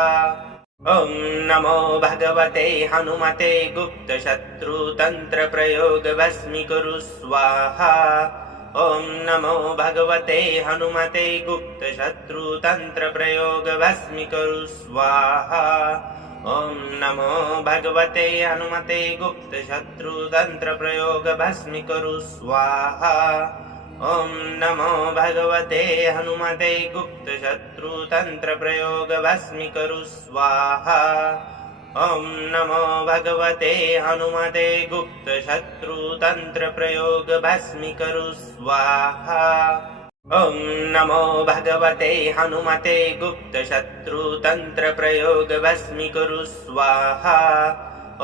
ॐ नमो भगवते हनुमते गुप्तशत्रुतन्त्रप्रयोग भस्मीकरु स्वाहा ॐ नमो भगवते हनुमते गुप्तशत्रुतन्त्रप्रयोग भस्मीकरु स्वाहा ॐ नमो भगवते हनुमते गुप्तशत्रुतन्त्रप्रयोग भस्मीकरु स्वाहा ॐ नमो भगवते हनुमते गुप्तशत्रुतन्त्रप्रयोग भस्मीकरु स्वाहा ॐ नमो भगवते हनुमते गुप्तशत्रुतन्त्रप्रयोग भस्मीकरु स्वाहा ॐ नमो भगवते हनुमते गुप्तशत्रुतन्त्रप्रयोग भस्मीकरु स्वाहा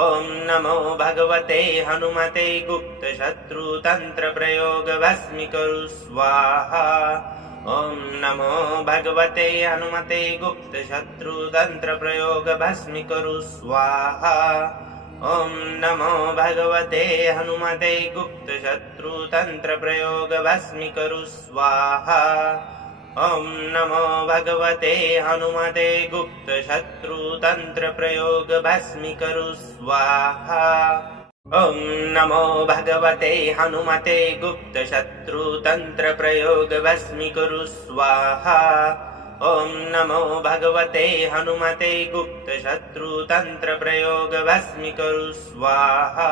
ॐ नमो भगवते हनुमते गुप्तशत्रुतन्त्रप्रयोग भस्मीकरु स्वाहा ॐ नमो भगवते हनुमते गुप्तशत्रुतन्त्रप्रयोग भस्मीकरु स्वाहा ॐ नमो भगवते हनुमते गुप्तशत्रुतन्त्रप्रयोग भस्मीकरु स्वाहा ॐ नमो भगवते हनुमते गुप्तशत्रुतन्त्रप्रयोग भस्मीकरु स्वाहा ॐ नमो भगवते हनुमते गुप्तशत्रुतन्त्रप्रयोग भस्मीकरु स्वाहा ॐ नमो भगवते हनुमते गुप्तशत्रुतन्त्रप्रयोग भस्मीकरु स्वाहा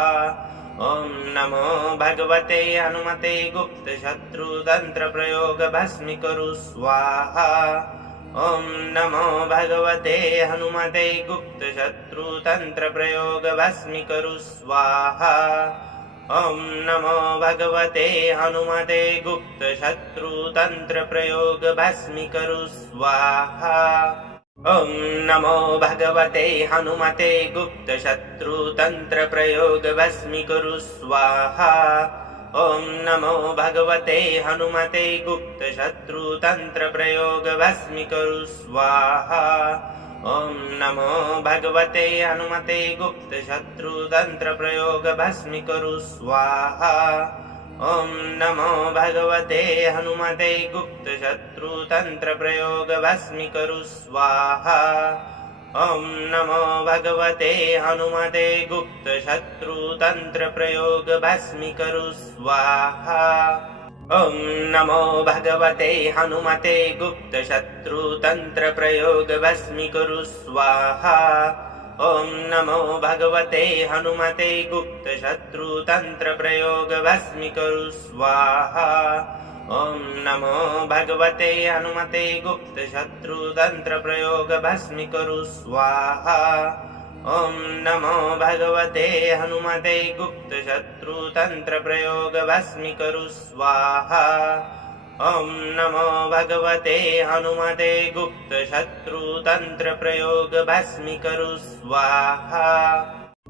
ॐ नमो भगवते हनुमते गुप्तशत्रुतन्त्रप्रयोग भस्मीकरु स्वाहा ॐ नमो भगवते हनुमते गुप्तशत्रुतन्त्रप्रयोग भस्मीकरु स्वाहा ॐ नमो भगवते हनुमते गुप्तशत्रुतन्त्रप्रयोग भस्मीकरु स्वाहा ॐ नमो भगवते हनुमते गुप्तशत्रुतन्त्रप्रयोग भस्मीकरु स्वाहा ॐ नमो भगवते हनुमते गुप्तशत्रुतन्त्रप्रयोग भस्मीकरु स्वाहा ॐ नमो भगवते हनुमते गुप्तशत्रुतन्त्रप्रयोग भस्मीकरु स्वाहा ॐ नमो भगवते हनुमते गुप्तशत्रुतन्त्रप्रयोग भस्मीकरु स्वाहा ॐ नमो भगवते हनुमते गुप्तशत्रुतन्त्रप्रयोग भस्मीकरु स्वाहा ॐ नमो भगवते हनुमते गुप्तशत्रुतन्त्रप्रयोग भस्मीकरु स्वाहा ॐ नमो भगवते हनुमते गुप्तशत्रुतन्त्रप्रयोग भस्मीकरु स्वाहा ॐ नमो भगवते हनुमते गुप्तशत्रुतन्त्रप्रयोग भस्मीकरु स्वाहा ॐ नमो भगवते हनुमते गुप्तशत्रुतन्त्रप्रयोग भस्मीकरु स्वाहा ॐ नमो भगवते हनुमते गुप्तशत्रुतन्त्रप्रयोग भस्मीकरु स्वाहा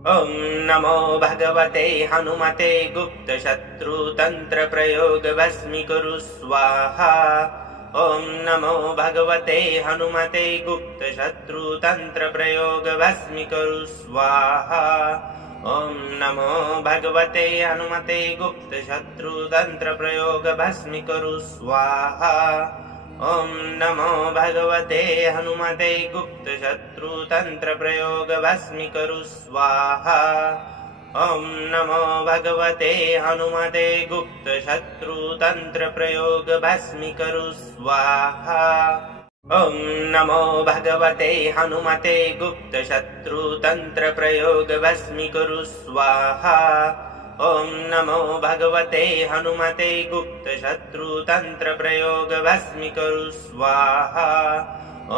ॐ नमो भगवते हनुमते गुप्तशत्रुतन्त्रप्रयोग भस्मीकुरु स्वाहा। ॐ नमो भगवते हनुमते गुप्तशत्रुतन्त्रप्रयोग भस्मीकुरु स्वाहा। ॐ नमो भगवते हनुमते गुप्तशत्रुतन्त्रप्रयोग भस्मीकुरु स्वाहा। ॐ नमो भगवते हनुमते गुप्तशत्रुतन्त्रप्रयोग भस्मीकुरु स्वाहा। ॐ नमो भगवते हनुमते गुप्तशत्रुतन्त्रप्रयोग भस्मीकुरु स्वाहा। ॐ नमो भगवते हनुमते गुप्तशत्रुतन्त्रप्रयोग भस्मीकुरु स्वाहा। ॐ नमो भगवते हनुमते गुप्तशत्रुतन्त्रप्रयोग भस्मीकुरु स्वाहा। ॐ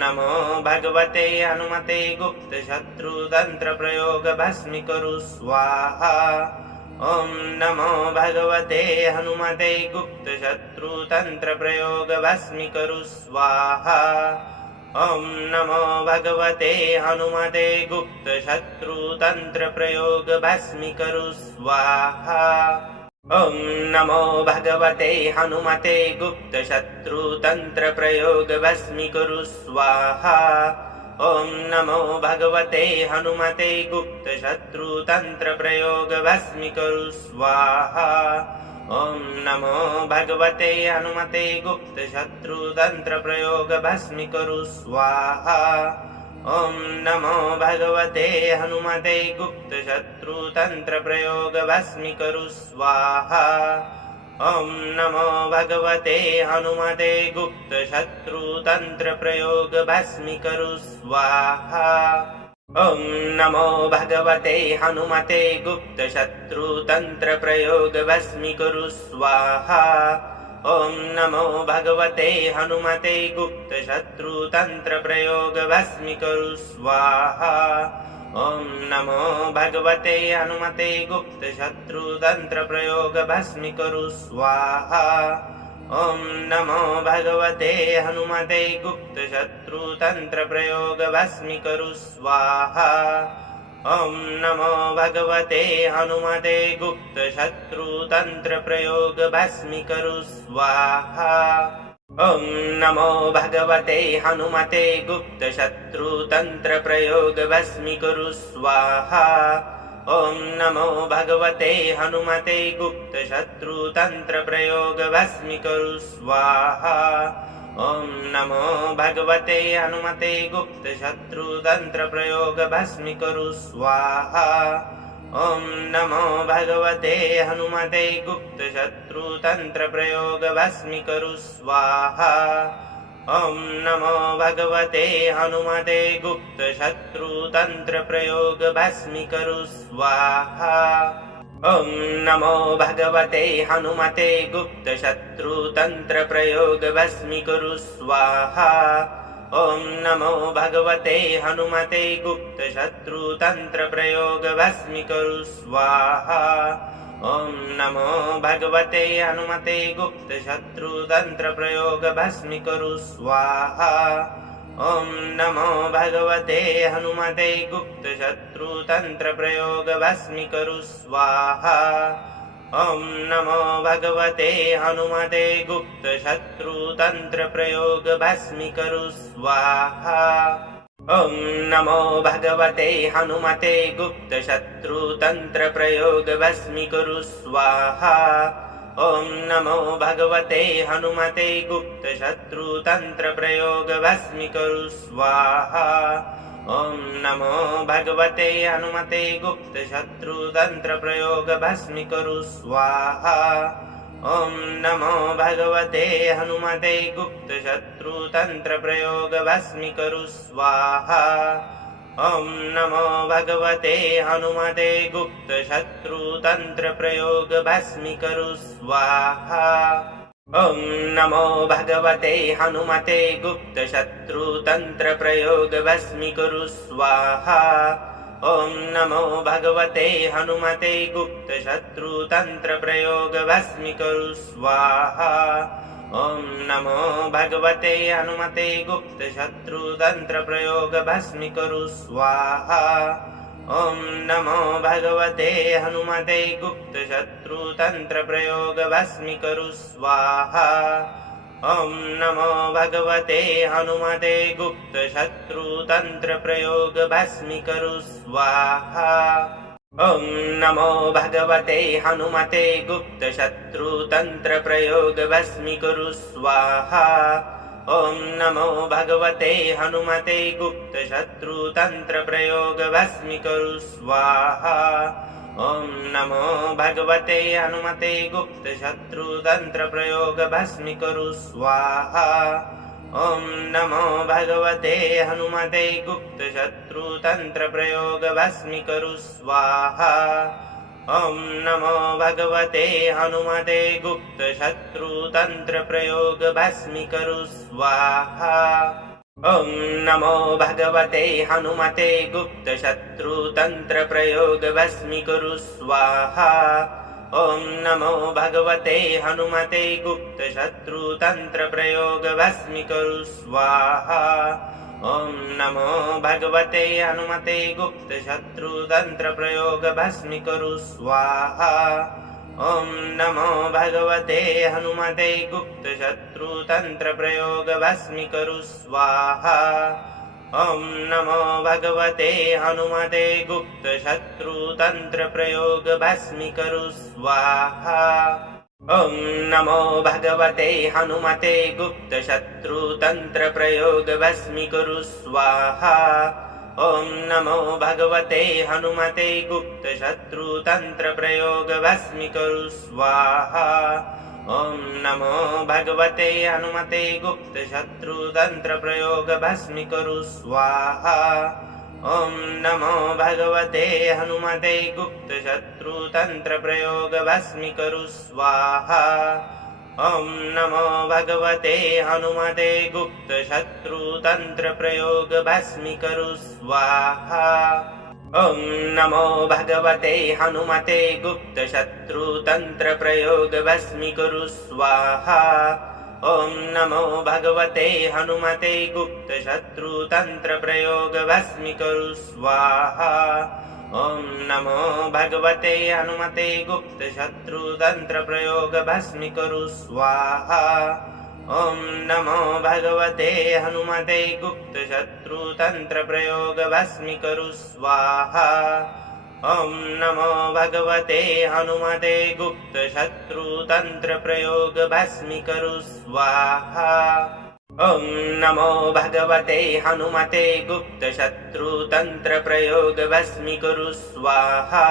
नमो भगवते हनुमते गुप्तशत्रुतन्त्रप्रयोग भस्मीकुरु स्वाहा। ॐ नमो भगवते हनुमते गुप्तशत्रुतन्त्रप्रयोग भस्मीकुरु स्वाहा। ॐ नमो भगवते हनुमते गुप्तशत्रुतन्त्रप्रयोग भस्मीकुरु स्वाहा। ॐ नमो भगवते हनुमते गुप्तशत्रुतन्त्रप्रयोग भस्मीकुरु स्वाहा। ॐ नमो भगवते हनुमते गुप्तशत्रुतन्त्रप्रयोग भस्मीकुरु स्वाहा। ॐ नमो भगवते हनुमते गुप्तशत्रुतन्त्रप्रयोग भस्मीकुरु स्वाहा। ॐ नमो भगवते हनुमते गुप्तशत्रुतन्त्रप्रयोग भस्मीकुरु स्वाहा। ॐ नमो भगवते हनुमते गुप्तशत्रुतन्त्रप्रयोग भस्मीकुरु स्वाहा। ॐ नमो भगवते हनुमते गुप्तशत्रुतन्त्रप्रयोग भस्मीकुरु स्वाहा। ॐ नमो भगवते हनुमते गुप्तशत्रुतन्त्रप्रयोग भस्मीकुरु स्वाहा। ॐ नमो भगवते हनुमते गुप्तशत्रुतन्त्रप्रयोग भस्मीकुरु स्वाहा। ॐ नमो भगवते हनुमते गुप्तशत्रुतन्त्रप्रयोग भस्मीकुरु स्वाहा। ॐ नमो भगवते हनुमते गुप्तशत्रुतन्त्रप्रयोग भस्मीकुरु स्वाहा। ॐ नमो भगवते हनुमते गुप्तशत्रुतन्त्रप्रयोग भस्मीकुरु स्वाहा। ॐ नमो भगवते हनुमते गुप्तशत्रुतन्त्रप्रयोग भस्मीकुरु स्वाहा। ॐ नमो भगवते हनुमते गुप्तशत्रुतन्त्रप्रयोग भस्मीकुरु स्वाहा। ॐ नमो भगवते हनुमते गुप्तशत्रुतन्त्रप्रयोग भस्मीकुरु स्वाहा। ॐ नमो भगवते हनुमते गुप्तशत्रुतन्त्रप्रयोग भस्मीकुरु स्वाहा। ॐ नमो भगवते हनुमते गुप्तशत्रुतन्त्रप्रयोग भस्मीकुरु स्वाहा। ॐ नमो भगवते हनुमते गुप्तशत्रुतन्त्रप्रयोग भस्मीकुरु स्वाहा। ॐ नमो भगवते हनुमते गुप्तशत्रुतन्त्रप्रयोग भस्मीकुरु स्वाहा। ॐ नमो भगवते हनुमते गुप्तशत्रुतन्त्रप्रयोग भस्मीकुरु स्वाहा। ॐ नमो भगवते हनुमते गुप्तशत्रुतन्त्रप्रयोग भस्मीकुरु स्वाहा। ॐ नमो भगवते हनुमते गुप्तशत्रुतन्त्रप्रयोग भस्मीकुरु स्वाहा। ॐ नमो भगवते हनुमते गुप्तशत्रुतन्त्रप्रयोग भस्मीकुरु स्वाहा। ॐ नमो भगवते हनुमते गुप्तशत्रुतन्त्रप्रयोग भस्मीकुरु स्वाहा। ॐ नमो भगवते हनुमते गुप्तशत्रुतन्त्रप्रयोग भस्मीकुरु स्वाहा। ॐ नमो भगवते हनुमते गुप्तशत्रुतन्त्रप्रयोग भस्मीकुरु स्वाहा। ॐ नमो भगवते हनुमते गुप्तशत्रुतन्त्रप्रयोग भस्मीकुरु स्वाहा। ॐ नमो भगवते हनुमते गुप्तशत्रुतन्त्रप्रयोग भस्मीकुरु स्वाहा। ॐ नमो भगवते हनुमते गुप्तशत्रुतन्त्रप्रयोग भस्मीकुरु स्वाहा। ॐ नमो भगवते हनुमते गुप्तशत्रुतन्त्रप्रयोग भस्मीकरु स्वाहा ॐ नमो भगवते हनुमते गुप्तशत्रुतन्त्रप्रयोग भस्मीकरु स्वाहा ॐ नमो भगवते हनुमते गुप्तशत्रुतन्त्रप्रयोग भस्मीकरु स्वाहा ॐ नमो भगवते हनुमते गुप्तशत्रुतन्त्रप्रयोग भस्मीकरु स्वाहा ॐ नमो भगवते हनुमते गुप्तशत्रुतन्त्रप्रयोग भस्मीकरु स्वाहा ॐ नमो भगवते हनुमते गुप्तशत्रुतन्त्रप्रयोग भस्मीकरु स्वाहा ॐ नमो भगवते हनुमते गुप्तशत्रुतन्त्रप्रयोग भस्मीकरु स्वाहा ॐ नमो भगवते हनुमते गुप्तशत्रुतन्त्रप्रयोग भस्मीकरु स्वाहा ॐ नमो भगवते हनुमते गुप्तशत्रुतन्त्रप्रयोग भस्मीकरु स्वाहा ॐ नमो भगवते हनुमते गुप्तशत्रुतन्त्रप्रयोग भस्मीकरु स्वाहा ॐ नमो भगवते हनुमते गुप्तशत्रुतन्त्रप्रयोग भस्मीकरु स्वाहा ॐ नमो भगवते हनुमते गुप्तशत्रुतन्त्रप्रयोग भस्मीकरु स्वाहा ॐ नमो भगवते हनुमते गुप्तशत्रुतन्त्रप्रयोग भस्मीकरु स्वाहा ॐ नमो भगवते हनुमते गुप्तशत्रुतन्त्रप्रयोग भस्मीकरु स्वाहा ॐ नमो भगवते हनुमते गुप्तशत्रुतन्त्रप्रयोग भस्मीकरु स्वाहा ॐ नमो भगवते हनुमते गुप्तशत्रुतन्त्रप्रयोग भस्मीकरु स्वाहा ॐ नमो भगवते हनुमते गुप्तशत्रुतन्त्रप्रयोग भस्मीकरु स्वाहा ॐ नमो भगवते हनुमते गुप्तशत्रुतन्त्रप्रयोग भस्मीकरु स्वाहा ॐ नमो भगवते हनुमते गुप्तशत्रुतन्त्रप्रयोग भस्मीकरु स्वाहा ॐ नमो भगवते हनुमते गुप्तशत्रुतन्त्रप्रयोग भस्मीकरु स्वाहा ॐ नमो भगवते हनुमते गुप्तशत्रुतन्त्रप्रयोग भस्मीकरु स्वाहा ॐ नमो भगवते हनुमते गुप्तशत्रुतन्त्रप्रयोग भस्मीकरु स्वाहा ॐ नमो भगवते हनुमते गुप्तशत्रुतन्त्रप्रयोग भस्मीकरु स्वाहा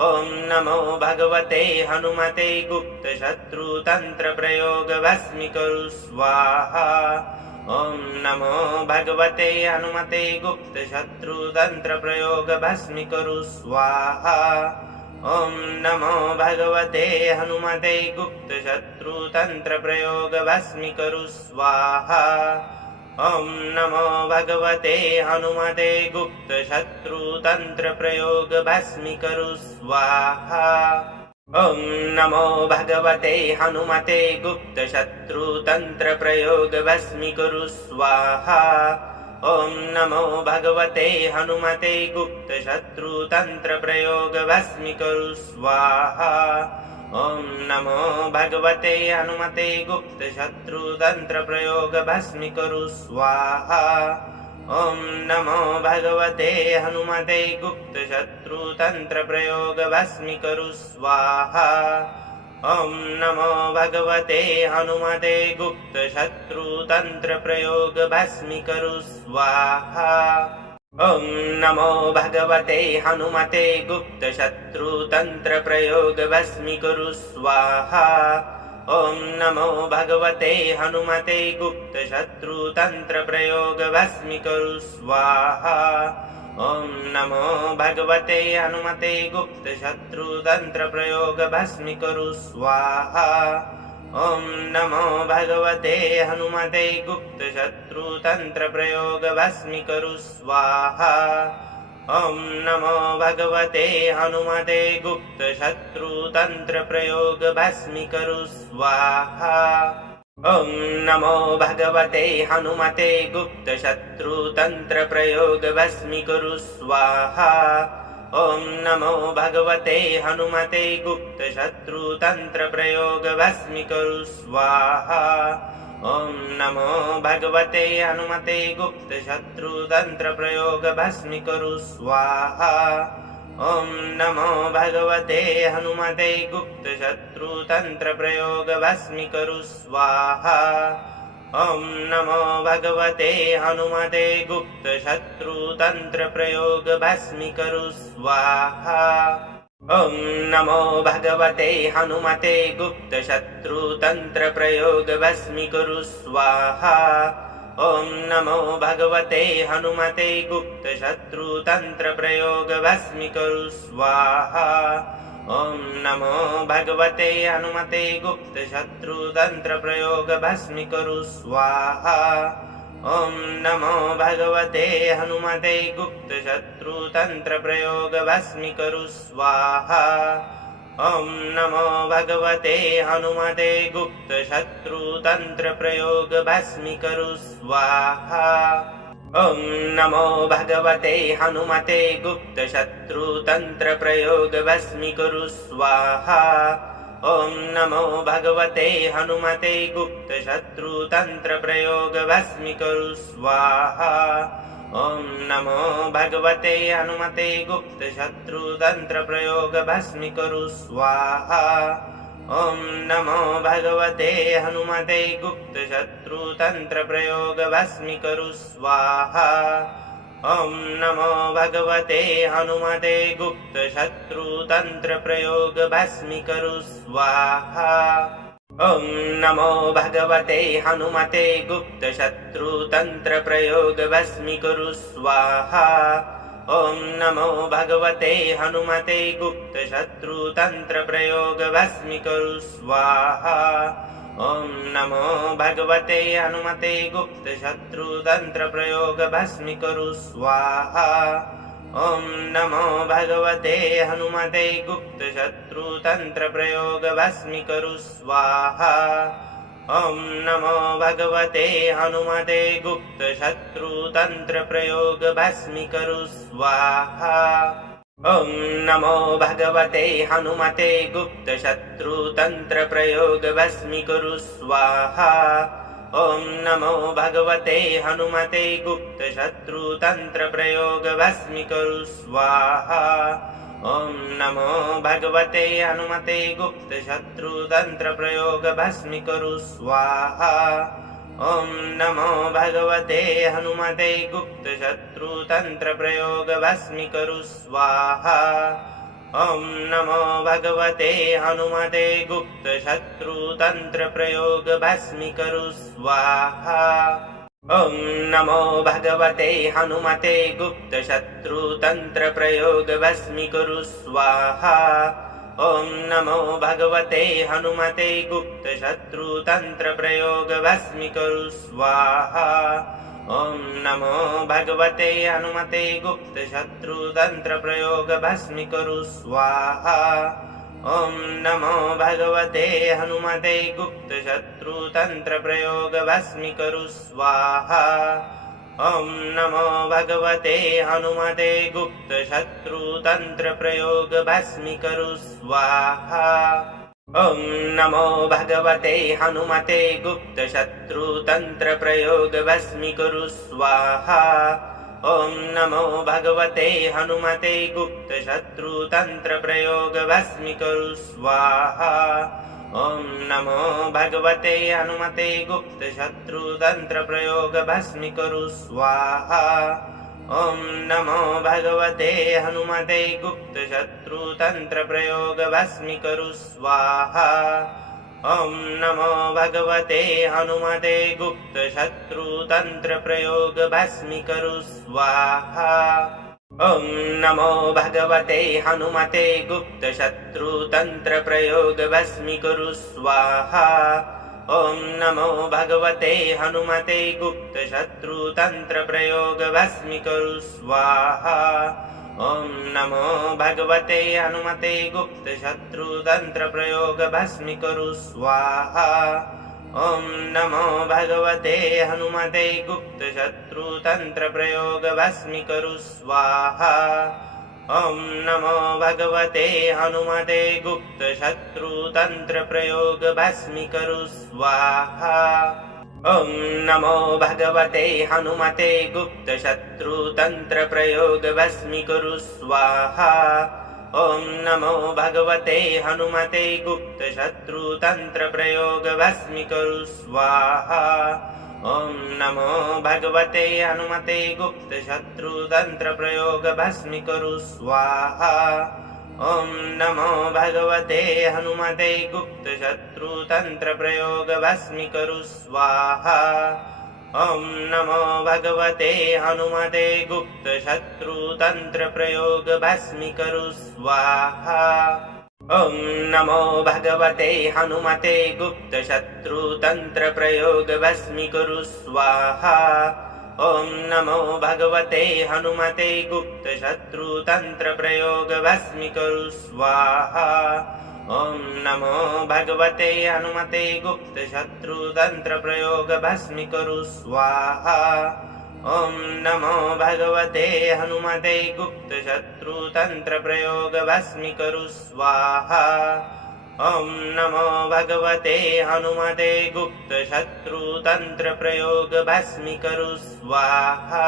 ॐ नमो भगवते हनुमते गुप्तशत्रुतन्त्रप्रयोग भस्मीकरु स्वाहा ॐ नमो भगवते हनुमते गुप्तशत्रुतन्त्रप्रयोग भस्मीकरु स्वाहा ॐ नमो भगवते हनुमते गुप्तशत्रुतन्त्रप्रयोग भस्मीकरु स्वाहा ॐ नमो भगवते हनुमते गुप्तशत्रुतन्त्रप्रयोग भस्मीकरु स्वाहा ॐ नमो भगवते हनुमते गुप्तशत्रुतन्त्रप्रयोग भस्मीकरु स्वाहा ॐ नमो भगवते हनुमते गुप्तशत्रुतन्त्रप्रयोग भस्मीकरु स्वाहा ॐ नमो भगवते हनुमते गुप्तशत्रुतन्त्रप्रयोग भस्मीकरु स्वाहा ॐ नमो भगवते हनुमते गुप्तशत्रुतन्त्रप्रयोग भस्मीकरु स्वाहा ॐ नमो भगवते हनुमते गुप्तशत्रुतन्त्रप्रयोग भस्मीकरु स्वाहा ॐ नमो भगवते हनुमते गुप्तशत्रुतन्त्रप्रयोग भस्मीकरु स्वाहा ॐ नमो भगवते हनुमते गुप्तशत्रुतन्त्रप्रयोग भस्मीकरु स्वाहा ॐ नमो भगवते हनुमते गुप्तशत्रुतन्त्रप्रयोग भस्मीकरु स्वाहा ॐ नमो भगवते हनुमते गुप्तशत्रुतन्त्रप्रयोग भस्मीकरु स्वाहा ॐ नमो भगवते हनुमते गुप्तशत्रुतन्त्रप्रयोग भस्मीकरु स्वाहा ॐ नमो भगवते हनुमते गुप्तशत्रुतन्त्रप्रयोगभस्मीकुरु स्वाहा। ॐ नमो भगवते हनुमते गुप्तशत्रुतन्त्रप्रयोगभस्मीकुरु स्वाहा। ॐ नमो भगवते हनुमते गुप्तशत्रुतन्त्रप्रयोगभस्मीकुरु स्वाहा। ॐ नमो भगवते हनुमते गुप्तशत्रुतन्त्रप्रयोगभस्मीकुरु स्वाहा। ॐ नमो भगवते हनुमते गुप्तशत्रुतन्त्रप्रयोगभस्मीकुरु स्वाहा। ॐ नमो भगवते हनुमते गुप्तशत्रुतन्त्रप्रयोगभस्मीकुरु स्वाहा। ॐ नमो भगवते हनुमते गुप्तशत्रुतन्त्रप्रयोगभस्मीकुरु स्वाहा। ॐ नमो भगवते हनुमते गुप्तशत्रुतन्त्रप्रयोगभस्मीकुरु स्वाहा। ॐ नमो भगवते हनुमते गुप्तशत्रुतन्त्रप्रयोगभस्मीकुरु स्वाहा। ॐ नमो भगवते हनुमते गुप्तशत्रुतन्त्रप्रयोगभस्मीकुरु स्वाहा। ॐ नमो भगवते हनुमते गुप्तशत्रुतन्त्रप्रयोगभस्मीकुरु स्वाहा। ॐ नमो भगवते हनुमते गुप्तशत्रुतन्त्रप्रयोगभस्मीकुरु स्वाहा। ॐ नमो भगवते हनुमते गुप्तशत्रुतन्त्रप्रयोगभस्मीकुरु स्वाहा। ॐ नमो भगवते हनुमते गुप्तशत्रुतन्त्रप्रयोगभस्मीकुरु स्वाहा। ॐ नमो भगवते हनुमते गुप्तशत्रुतन्त्रप्रयोगभस्मीकुरु स्वाहा। ॐ नमो भगवते हनुमते गुप्तशत्रुतन्त्रप्रयोगभस्मीकुरु स्वाहा। ॐ नमो भगवते हनुमते गुप्तशत्रुतन्त्रप्रयोगभस्मीकुरु स्वाहा। ॐ नमो भगवते हनुमते गुप्तशत्रुतन्त्रप्रयोगभस्मीकुरु स्वाहा। ॐ नमो भगवते हनुमते गुप्तशत्रुतन्त्रप्रयोगभस्मीकुरु स्वाहा। ॐ नमो भगवते हनुमते गुप्तशत्रुतन्त्रप्रयोगभस्मीकुरु स्वाहा। ॐ नमो भगवते हनुमते गुप्तशत्रुतन्त्रप्रयोगभस्मीकुरु स्वाहा। ॐ नमो भगवते हनुमते गुप्तशत्रुतन्त्रप्रयोगभस्मीकुरु स्वाहा। ॐ नमो भगवते हनुमते गुप्तशत्रुतन्त्रप्रयोगभस्मीकुरु स्वाहा। ॐ नमो भगवते हनुमते गुप्तशत्रुतन्त्रप्रयोगभस्मीकुरु स्वाहा। ॐ नमो भगवते हनुमते गुप्तशत्रुतन्त्रप्रयोगभस्मीकुरु स्वाहा। ॐ नमो भगवते हनुमते गुप्तशत्रुतन्त्रप्रयोगभस्मीकुरु स्वाहा। ॐ नमो भगवते हनुमते गुप्तशत्रुतन्त्रप्रयोगभस्मीकुरु स्वाहा। ॐ नमो भगवते हनुमते गुप्तशत्रुतन्त्रप्रयोगभस्मीकुरु स्वाहा। ॐ नमो भगवते हनुमते गुप्तशत्रुतन्त्रप्रयोगभस्मीकुरु स्वाहा। ॐ नमो भगवते हनुमते गुप्तशत्रुतन्त्रप्रयोगभस्मीकुरु स्वाहा। ॐ नमो भगवते हनुमते गुप्तशत्रुतन्त्रप्रयोगभस्मीकुरु स्वाहा। ॐ नमो भगवते हनुमते गुप्तशत्रुतन्त्रप्रयोगभस्मीकुरु स्वाहा। ॐ नमो भगवते हनुमते गुप्तशत्रुतन्त्रप्रयोगभस्मीकुरु स्वाहा। ॐ नमो भगवते हनुमते गुप्तशत्रुतन्त्रप्रयोगभस्मीकुरु स्वाहा। ॐ नमो भगवते हनुमते गुप्तशत्रुतन्त्रप्रयोगभस्मीकुरु स्वाहा। ॐ नमो भगवते हनुमते गुप्तशत्रुतन्त्रप्रयोगभस्मीकुरु स्वाहा। ॐ नमो भगवते हनुमते गुप्तशत्रुतन्त्रप्रयोगभस्मीकुरु स्वाहा। ॐ नमो भगवते हनुमते गुप्तशत्रुतन्त्रप्रयोगभस्मीकुरु स्वाहा। ॐ नमो भगवते हनुमते गुप्तशत्रुतन्त्रप्रयोग भस्मीकरु स्वाहा ॐ नमो भगवते हनुमते गुप्तशत्रुतन्त्रप्रयोग भस्मीकरु स्वाहा ॐ नमो भगवते हनुमते गुप्तशत्रुतन्त्रप्रयोग भस्मीकरु स्वाहा ॐ नमो भगवते हनुमते गुप्तशत्रुतन्त्रप्रयोग भस्मीकरु स्वाहा ॐ नमो भगवते हनुमते गुप्तशत्रुतन्त्रप्रयोग भस्मीकरु स्वाहा ॐ नमो भगवते हनुमते गुप्तशत्रुतन्त्रप्रयोग भस्मीकरु स्वाहा ॐ नमो भगवते हनुमते गुप्तशत्रुतन्त्रप्रयोग भस्मीकरु स्वाहा ॐ नमो भगवते हनुमते गुप्तशत्रुतन्त्रप्रयोग भस्मीकरु स्वाहा ॐ नमो भगवते हनुमते गुप्तशत्रुतन्त्रप्रयोग भस्मीकरु स्वाहा ॐ नमो भगवते हनुमते गुप्तशत्रुतन्त्रप्रयोग भस्मीकरु स्वाहा ॐ नमो भगवते हनुमते गुप्तशत्रुतन्त्रप्रयोग भस्मीकरु स्वाहा ॐ नमो भगवते हनुमते गुप्तशत्रुतन्त्रप्रयोग भस्मीकरु स्वाहा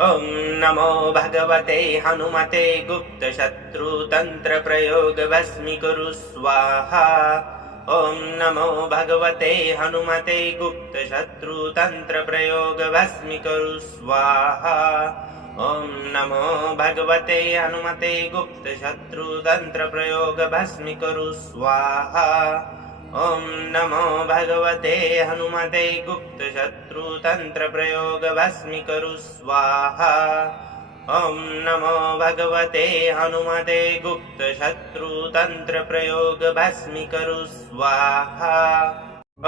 ॐ नमो भगवते हनुमते गुप्तशत्रुतन्त्रप्रयोग भस्मीकरु स्वाहा ॐ नमो भगवते हनुमते गुप्तशत्रुतन्त्रप्रयोग भस्मीकरु स्वाहा ॐ नमो भगवते हनुमते गुप्तशत्रुतन्त्रप्रयोग भस्मीकरु स्वाहा ॐ नमो भगवते हनुमते गुप्तशत्रुतन्त्रप्रयोग भस्मीकरु स्वाहा ॐ नमो भगवते हनुमते गुप्तशत्रुतन्त्रप्रयोग भस्मीकरु स्वाहा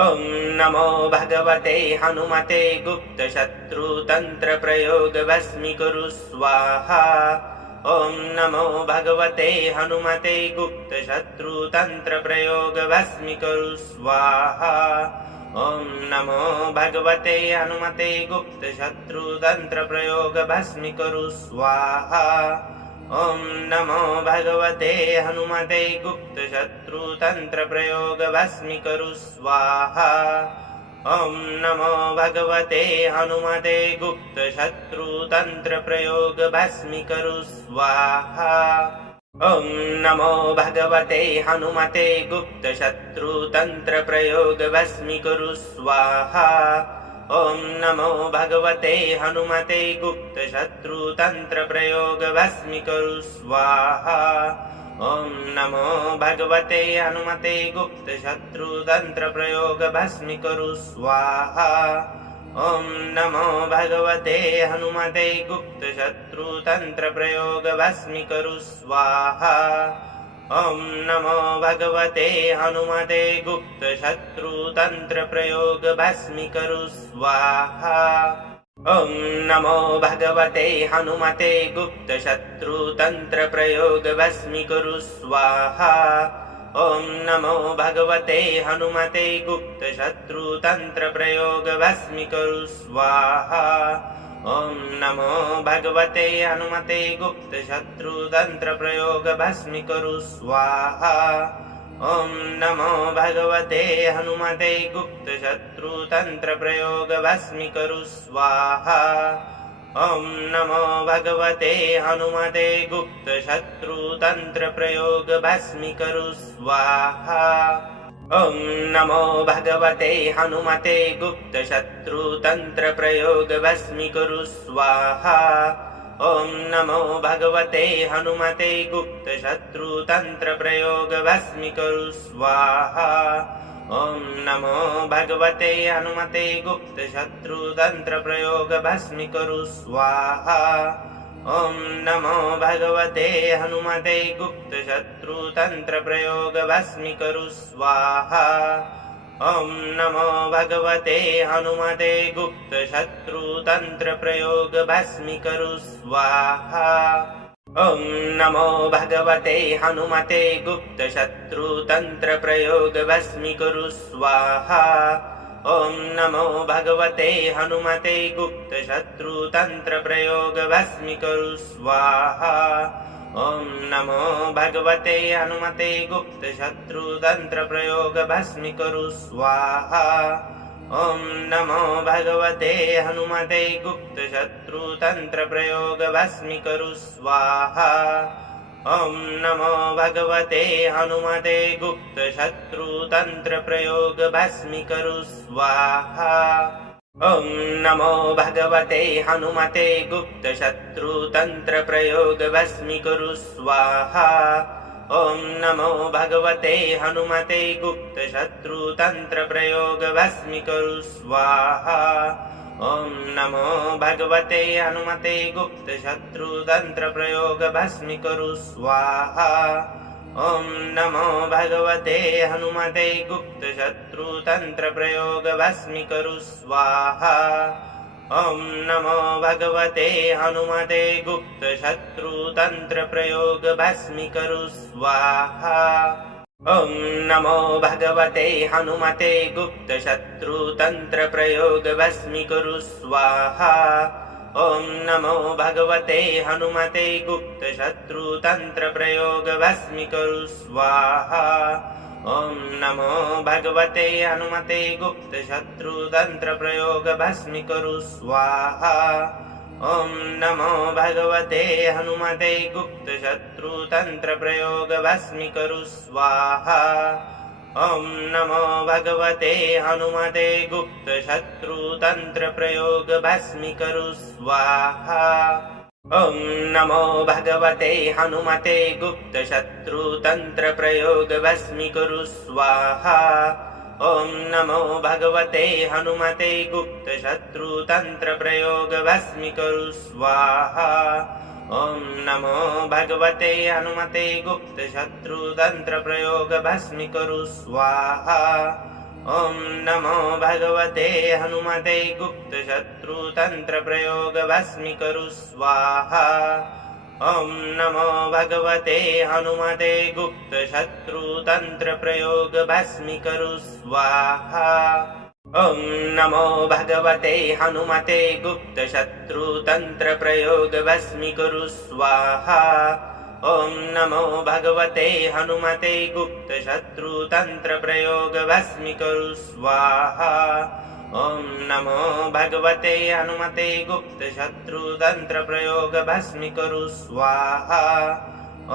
ॐ नमो भगवते हनुमते गुप्तशत्रुतन्त्रप्रयोग भस्मीकरु स्वाहा ॐ नमो भगवते हनुमते गुप्तशत्रुतन्त्रप्रयोग भस्मीकरु स्वाहा ॐ नमो भगवते हनुमते गुप्तशत्रुतन्त्रप्रयोग भस्मीकरु स्वाहा ॐ नमो भगवते हनुमते गुप्तशत्रुतन्त्रप्रयोग भस्मीकरु स्वाहा ॐ नमो भगवते हनुमते गुप्तशत्रुतन्त्रप्रयोग भस्मीकरु स्वाहा ॐ नमो भगवते हनुमते गुप्तशत्रुतन्त्रप्रयोग भस्मीकरु स्वाहा ॐ नमो भगवते हनुमते गुप्तशत्रुतन्त्रप्रयोग भस्मीकरु स्वाहा ॐ नमो भगवते हनुमते गुप्तशत्रुतन्त्रप्रयोग भस्मीकरु स्वाहा ॐ नमो भगवते हनुमते गुप्तशत्रुतन्त्रप्रयोग भस्मीकरु स्वाहा ॐ नमो भगवते हनुमते गुप्तशत्रुतन्त्रप्रयोग भस्मीकरु स्वाहा ॐ नमो भगवते हनुमते गुप्तशत्रुतन्त्रप्रयोग भस्मीकरु स्वाहा ॐ नमो भगवते हनुमते गुप्तशत्रुतन्त्रप्रयोग भस्मीकरु स्वाहा ॐ नमो भगवते हनुमते गुप्तशत्रुतन्त्रप्रयोग भस्मीकरु स्वाहा ॐ नमो भगवते हनुमते गुप्तशत्रुतन्त्रप्रयोग भस्मीकरु स्वाहा ॐ नमो भगवते हनुमते गुप्तशत्रुतन्त्रप्रयोग भस्मीकरु स्वाहा ॐ नमो भगवते हनुमते गुप्तशत्रुतन्त्रप्रयोग भस्मीकरु स्वाहा ॐ नमो भगवते हनुमते गुप्तशत्रुतन्त्रप्रयोग भस्मीकरु स्वाहा ॐ नमो भगवते हनुमते गुप्तशत्रुतन्त्रप्रयोग भस्मीकरु स्वाहा ॐ नमो भगवते हनुमते गुप्तशत्रुतन्त्रप्रयोग भस्मीकरु स्वाहा ॐ नमो भगवते हनुमते गुप्तशत्रुतन्त्रप्रयोग भस्मीकरु स्वाहा ॐ नमो भगवते हनुमते गुप्तशत्रुतन्त्रप्रयोगभस्मीकुरु स्वाहा। ॐ नमो भगवते हनुमते गुप्तशत्रुतन्त्रप्रयोगभस्मीकुरु स्वाहा। ॐ नमो भगवते हनुमते गुप्तशत्रुतन्त्रप्रयोगभस्मीकुरु स्वाहा। ॐ नमो भगवते हनुमते गुप्तशत्रुतन्त्रप्रयोगभस्मीकुरु स्वाहा। ॐ नमो भगवते हनुमते गुप्तशत्रुतन्त्रप्रयोगभस्मीकुरु स्वाहा। ॐ नमो भगवते हनुमते गुप्तशत्रुतन्त्रप्रयोगभस्मीकुरु स्वाहा। ॐ नमो भगवते हनुमते गुप्तशत्रुतन्त्रप्रयोगभस्मीकुरु स्वाहा। ॐ नमो भगवते हनुमते गुप्तशत्रुतन्त्रप्रयोगभस्मीकुरु स्वाहा। ॐ नमो भगवते हनुमते गुप्तशत्रुतन्त्रप्रयोगभस्मीकुरु स्वाहा। ॐ नमो भगवते हनुमते गुप्तशत्रुतन्त्रप्रयोगभस्मीकुरु स्वाहा। ॐ नमो भगवते हनुमते गुप्तशत्रुतन्त्रप्रयोगभस्मीकुरु स्वाहा। ॐ नमो भगवते हनुमते गुप्तशत्रुतन्त्रप्रयोगभस्मीकुरु स्वाहा। ॐ नमो भगवते हनुमते गुप्तशत्रुतन्त्रप्रयोगभस्मीकुरु स्वाहा। ॐ नमो भगवते हनुमते गुप्तशत्रुतन्त्रप्रयोगभस्मीकुरु स्वाहा। ॐ नमो भगवते हनुमते गुप्तशत्रुतन्त्रप्रयोगभस्मीकुरु स्वाहा। ॐ नमो भगवते हनुमते गुप्तशत्रुतन्त्रप्रयोगभस्मीकुरु स्वाहा। ॐ नमो भगवते हनुमते गुप्तशत्रुतन्त्रप्रयोगभस्मीकुरु स्वाहा। ॐ नमो भगवते हनुमते गुप्तशत्रुतन्त्रप्रयोगभस्मीकुरु स्वाहा। ॐ नमो भगवते हनुमते गुप्तशत्रुतन्त्रप्रयोगभस्मीकुरु स्वाहा। ॐ नमो भगवते हनुमते गुप्तशत्रुतन्त्रप्रयोगभस्मीकुरु स्वाहा। ॐ नमो भगवते हनुमते गुप्तशत्रुतन्त्रप्रयोगभस्मीकुरु स्वाहा। ॐ नमो भगवते हनुमते गुप्तशत्रुतन्त्रप्रयोगभस्मीकुरु स्वाहा। ॐ नमो भगवते हनुमते गुप्तशत्रुतन्त्रप्रयोगभस्मीकुरु स्वाहा। ॐ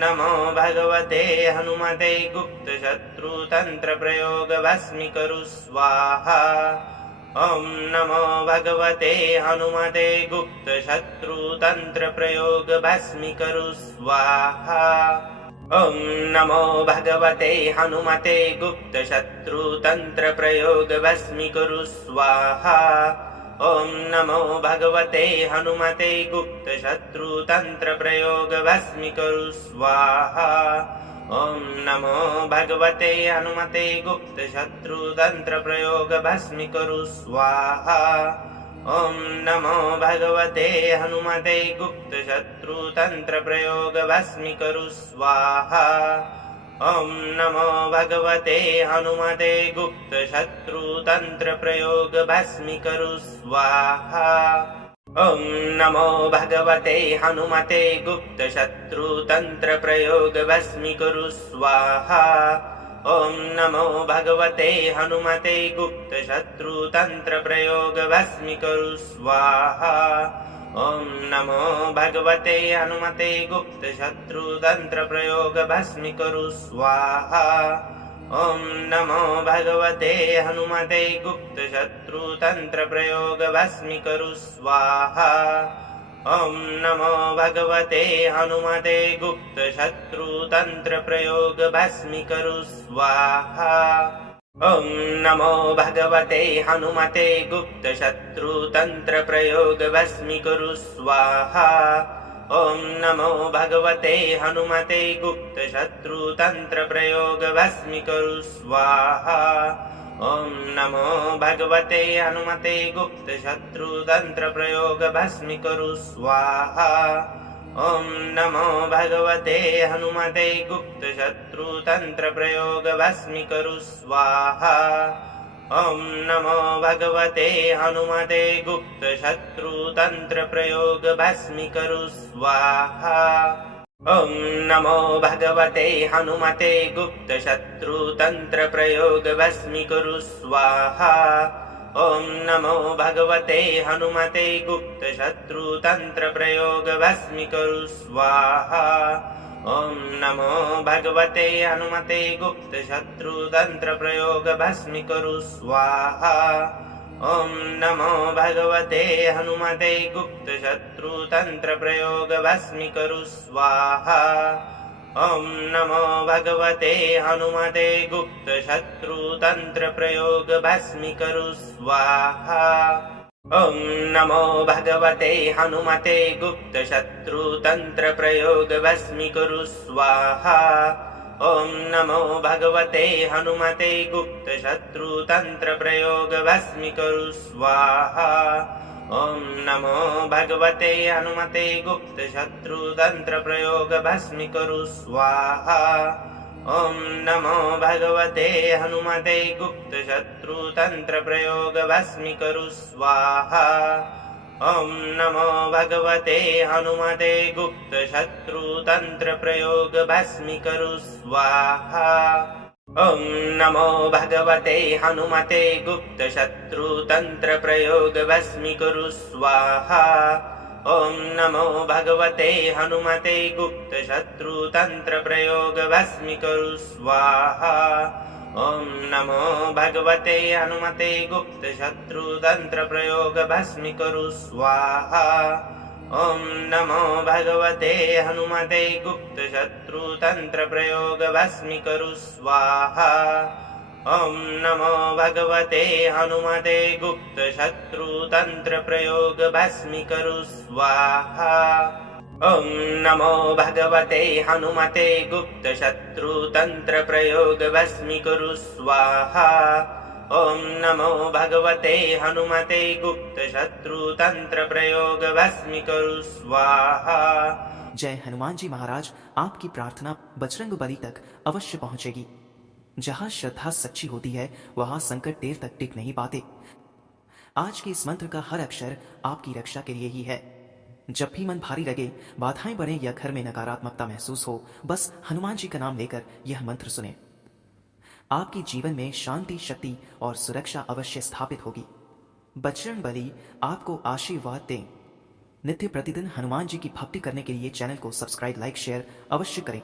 नमो भगवते हनुमते गुप्तशत्रुतन्त्रप्रयोगभस्मीकुरु स्वाहा। ॐ नमो भगवते हनुमते गुप्तशत्रुतन्त्रप्रयोगभस्मीकुरु स्वाहा। ॐ नमो भगवते हनुमते गुप्तशत्रुतन्त्रप्रयोगभस्मीकुरु स्वाहा। ॐ नमो भगवते हनुमते गुप्तशत्रुतन्त्रप्रयोगभस्मीकुरु स्वाहा। ॐ नमो भगवते हनुमते गुप्तशत्रुतन्त्रप्रयोगभस्मीकुरु स्वाहा। ॐ नमो भगवते हनुमते गुप्तशत्रुतन्त्रप्रयोगभस्मीकुरु स्वाहा। ॐ नमो भगवते हनुमते गुप्तशत्रुतन्त्रप्रयोगभस्मीकुरु स्वाहा। ॐ नमो भगवते हनुमते गुप्तशत्रुतन्त्रप्रयोगभस्मीकुरु स्वाहा। ॐ नमो भगवते हनुमते गुप्तशत्रुतन्त्रप्रयोगभस्मीकुरु स्वाहा। ॐ नमो भगवते हनुमते गुप्तशत्रुतन्त्रप्रयोगभस्मीकुरु स्वाहा। ॐ नमो भगवते हनुमते गुप्तशत्रुतन्त्रप्रयोगभस्मीकुरु स्वाहा। ॐ नमो भगवते हनुमते गुप्तशत्रुतन्त्रप्रयोगभस्मीकुरु स्वाहा। ॐ नमो भगवते हनुमते गुप्तशत्रुतन्त्रप्रयोगभस्मीकुरु स्वाहा। ॐ नमो भगवते हनुमते गुप्तशत्रुतन्त्रप्रयोगभस्मीकुरु स्वाहा। ॐ नमो भगवते हनुमते गुप्तशत्रुतन्त्रप्रयोगभस्मीकुरु स्वाहा। ॐ नमो भगवते हनुमते गुप्तशत्रुतन्त्रप्रयोगभस्मीकरु स्वाहा ॐ नमो भगवते हनुमते गुप्तशत्रुतन्त्रप्रयोगभस्मीकरु स्वाहा ॐ नमो भगवते हनुमते गुप्तशत्रुतन्त्रप्रयोगभस्मीकरु स्वाहा ॐ नमो भगवते हनुमते गुप्तशत्रुतन्त्रप्रयोगभस्मीकरु स्वाहा ॐ नमो भगवते हनुमते गुप्तशत्रुतन्त्रप्रयोगभस्मीकरु स्वाहा ॐ नमो भगवते हनुमते गुप्तशत्रुतन्त्रप्रयोगभस्मीकरु स्वाहा ॐ नमो भगवते हनुमते गुप्तशत्रुतन्त्रप्रयोगभस्मीकरु स्वाहा ॐ नमो भगवते हनुमते गुप्तशत्रुतन्त्रप्रयोगभस्मीकरु स्वाहा ॐ नमो भगवते हनुमते गुप्तशत्रुतन्त्रप्रयोगभस्मीकरु स्वाहा ॐ नमो भगवते हनुमते गुप्तशत्रुतन्त्रप्रयोगभस्मीकरु स्वाहा ॐ नमो भगवते हनुमते गुप्तशत्रुतन्त्रप्रयोगभस्मीकरु स्वाहा ॐ नमो भगवते हनुमते गुप्तशत्रुतन्त्रप्रयोगभस्मीकरु स्वाहा ॐ नमो भगवते हनुमते गुप्तशत्रुतन्त्रप्रयोगभस्मीकरु स्वाहा ॐ नमो भगवते हनुमते गुप्तशत्रुतन्त्रप्रयोगभस्मीकरु स्वाहा ॐ नमो भगवते हनुमते गुप्तशत्रुतन्त्रप्रयोगभस्मीकरु स्वाहा ॐ नमो भगवते हनुमते गुप्तशत्रुतन्त्रप्रयोगभस्मीकरु स्वाहा ॐ नमो भगवते हनुमते गुप्तशत्रुतन्त्रप्रयोगभस्मीकरु स्वाहा ॐ नमो भगवते हनुमते गुप्तशत्रुतन्त्रप्रयोगभस्मीकरु स्वाहा ॐ नमो भगवते हनुमते गुप्तशत्रुतन्त्रप्रयोगभस्मीकरु स्वाहा। जय हनुमान जी महाराज, आपकी प्रार्थना बजरंगबली तक अवश्य पहुंचेगी। जहां श्रद्धा सच्ची होती है वहां संकट देर तक टिक नहीं पाते। आज के इस मंत्र का हर अक्षर आपकी रक्षा के लिए ही है। जब भी मन भारी लगे, बाधाएं बढ़े या घर में नकारात्मकता महसूस हो, बस हनुमान जी का नाम लेकर यह मंत्र सुने। आपके जीवन में शांति, शक्ति और सुरक्षा अवश्य स्थापित होगी। बजरंगबली आपको आशीर्वाद दें। नित्य प्रतिदिन हनुमान जी की भक्ति करने के लिए चैनल को सब्सक्राइब, लाइक, शेयर अवश्य करें।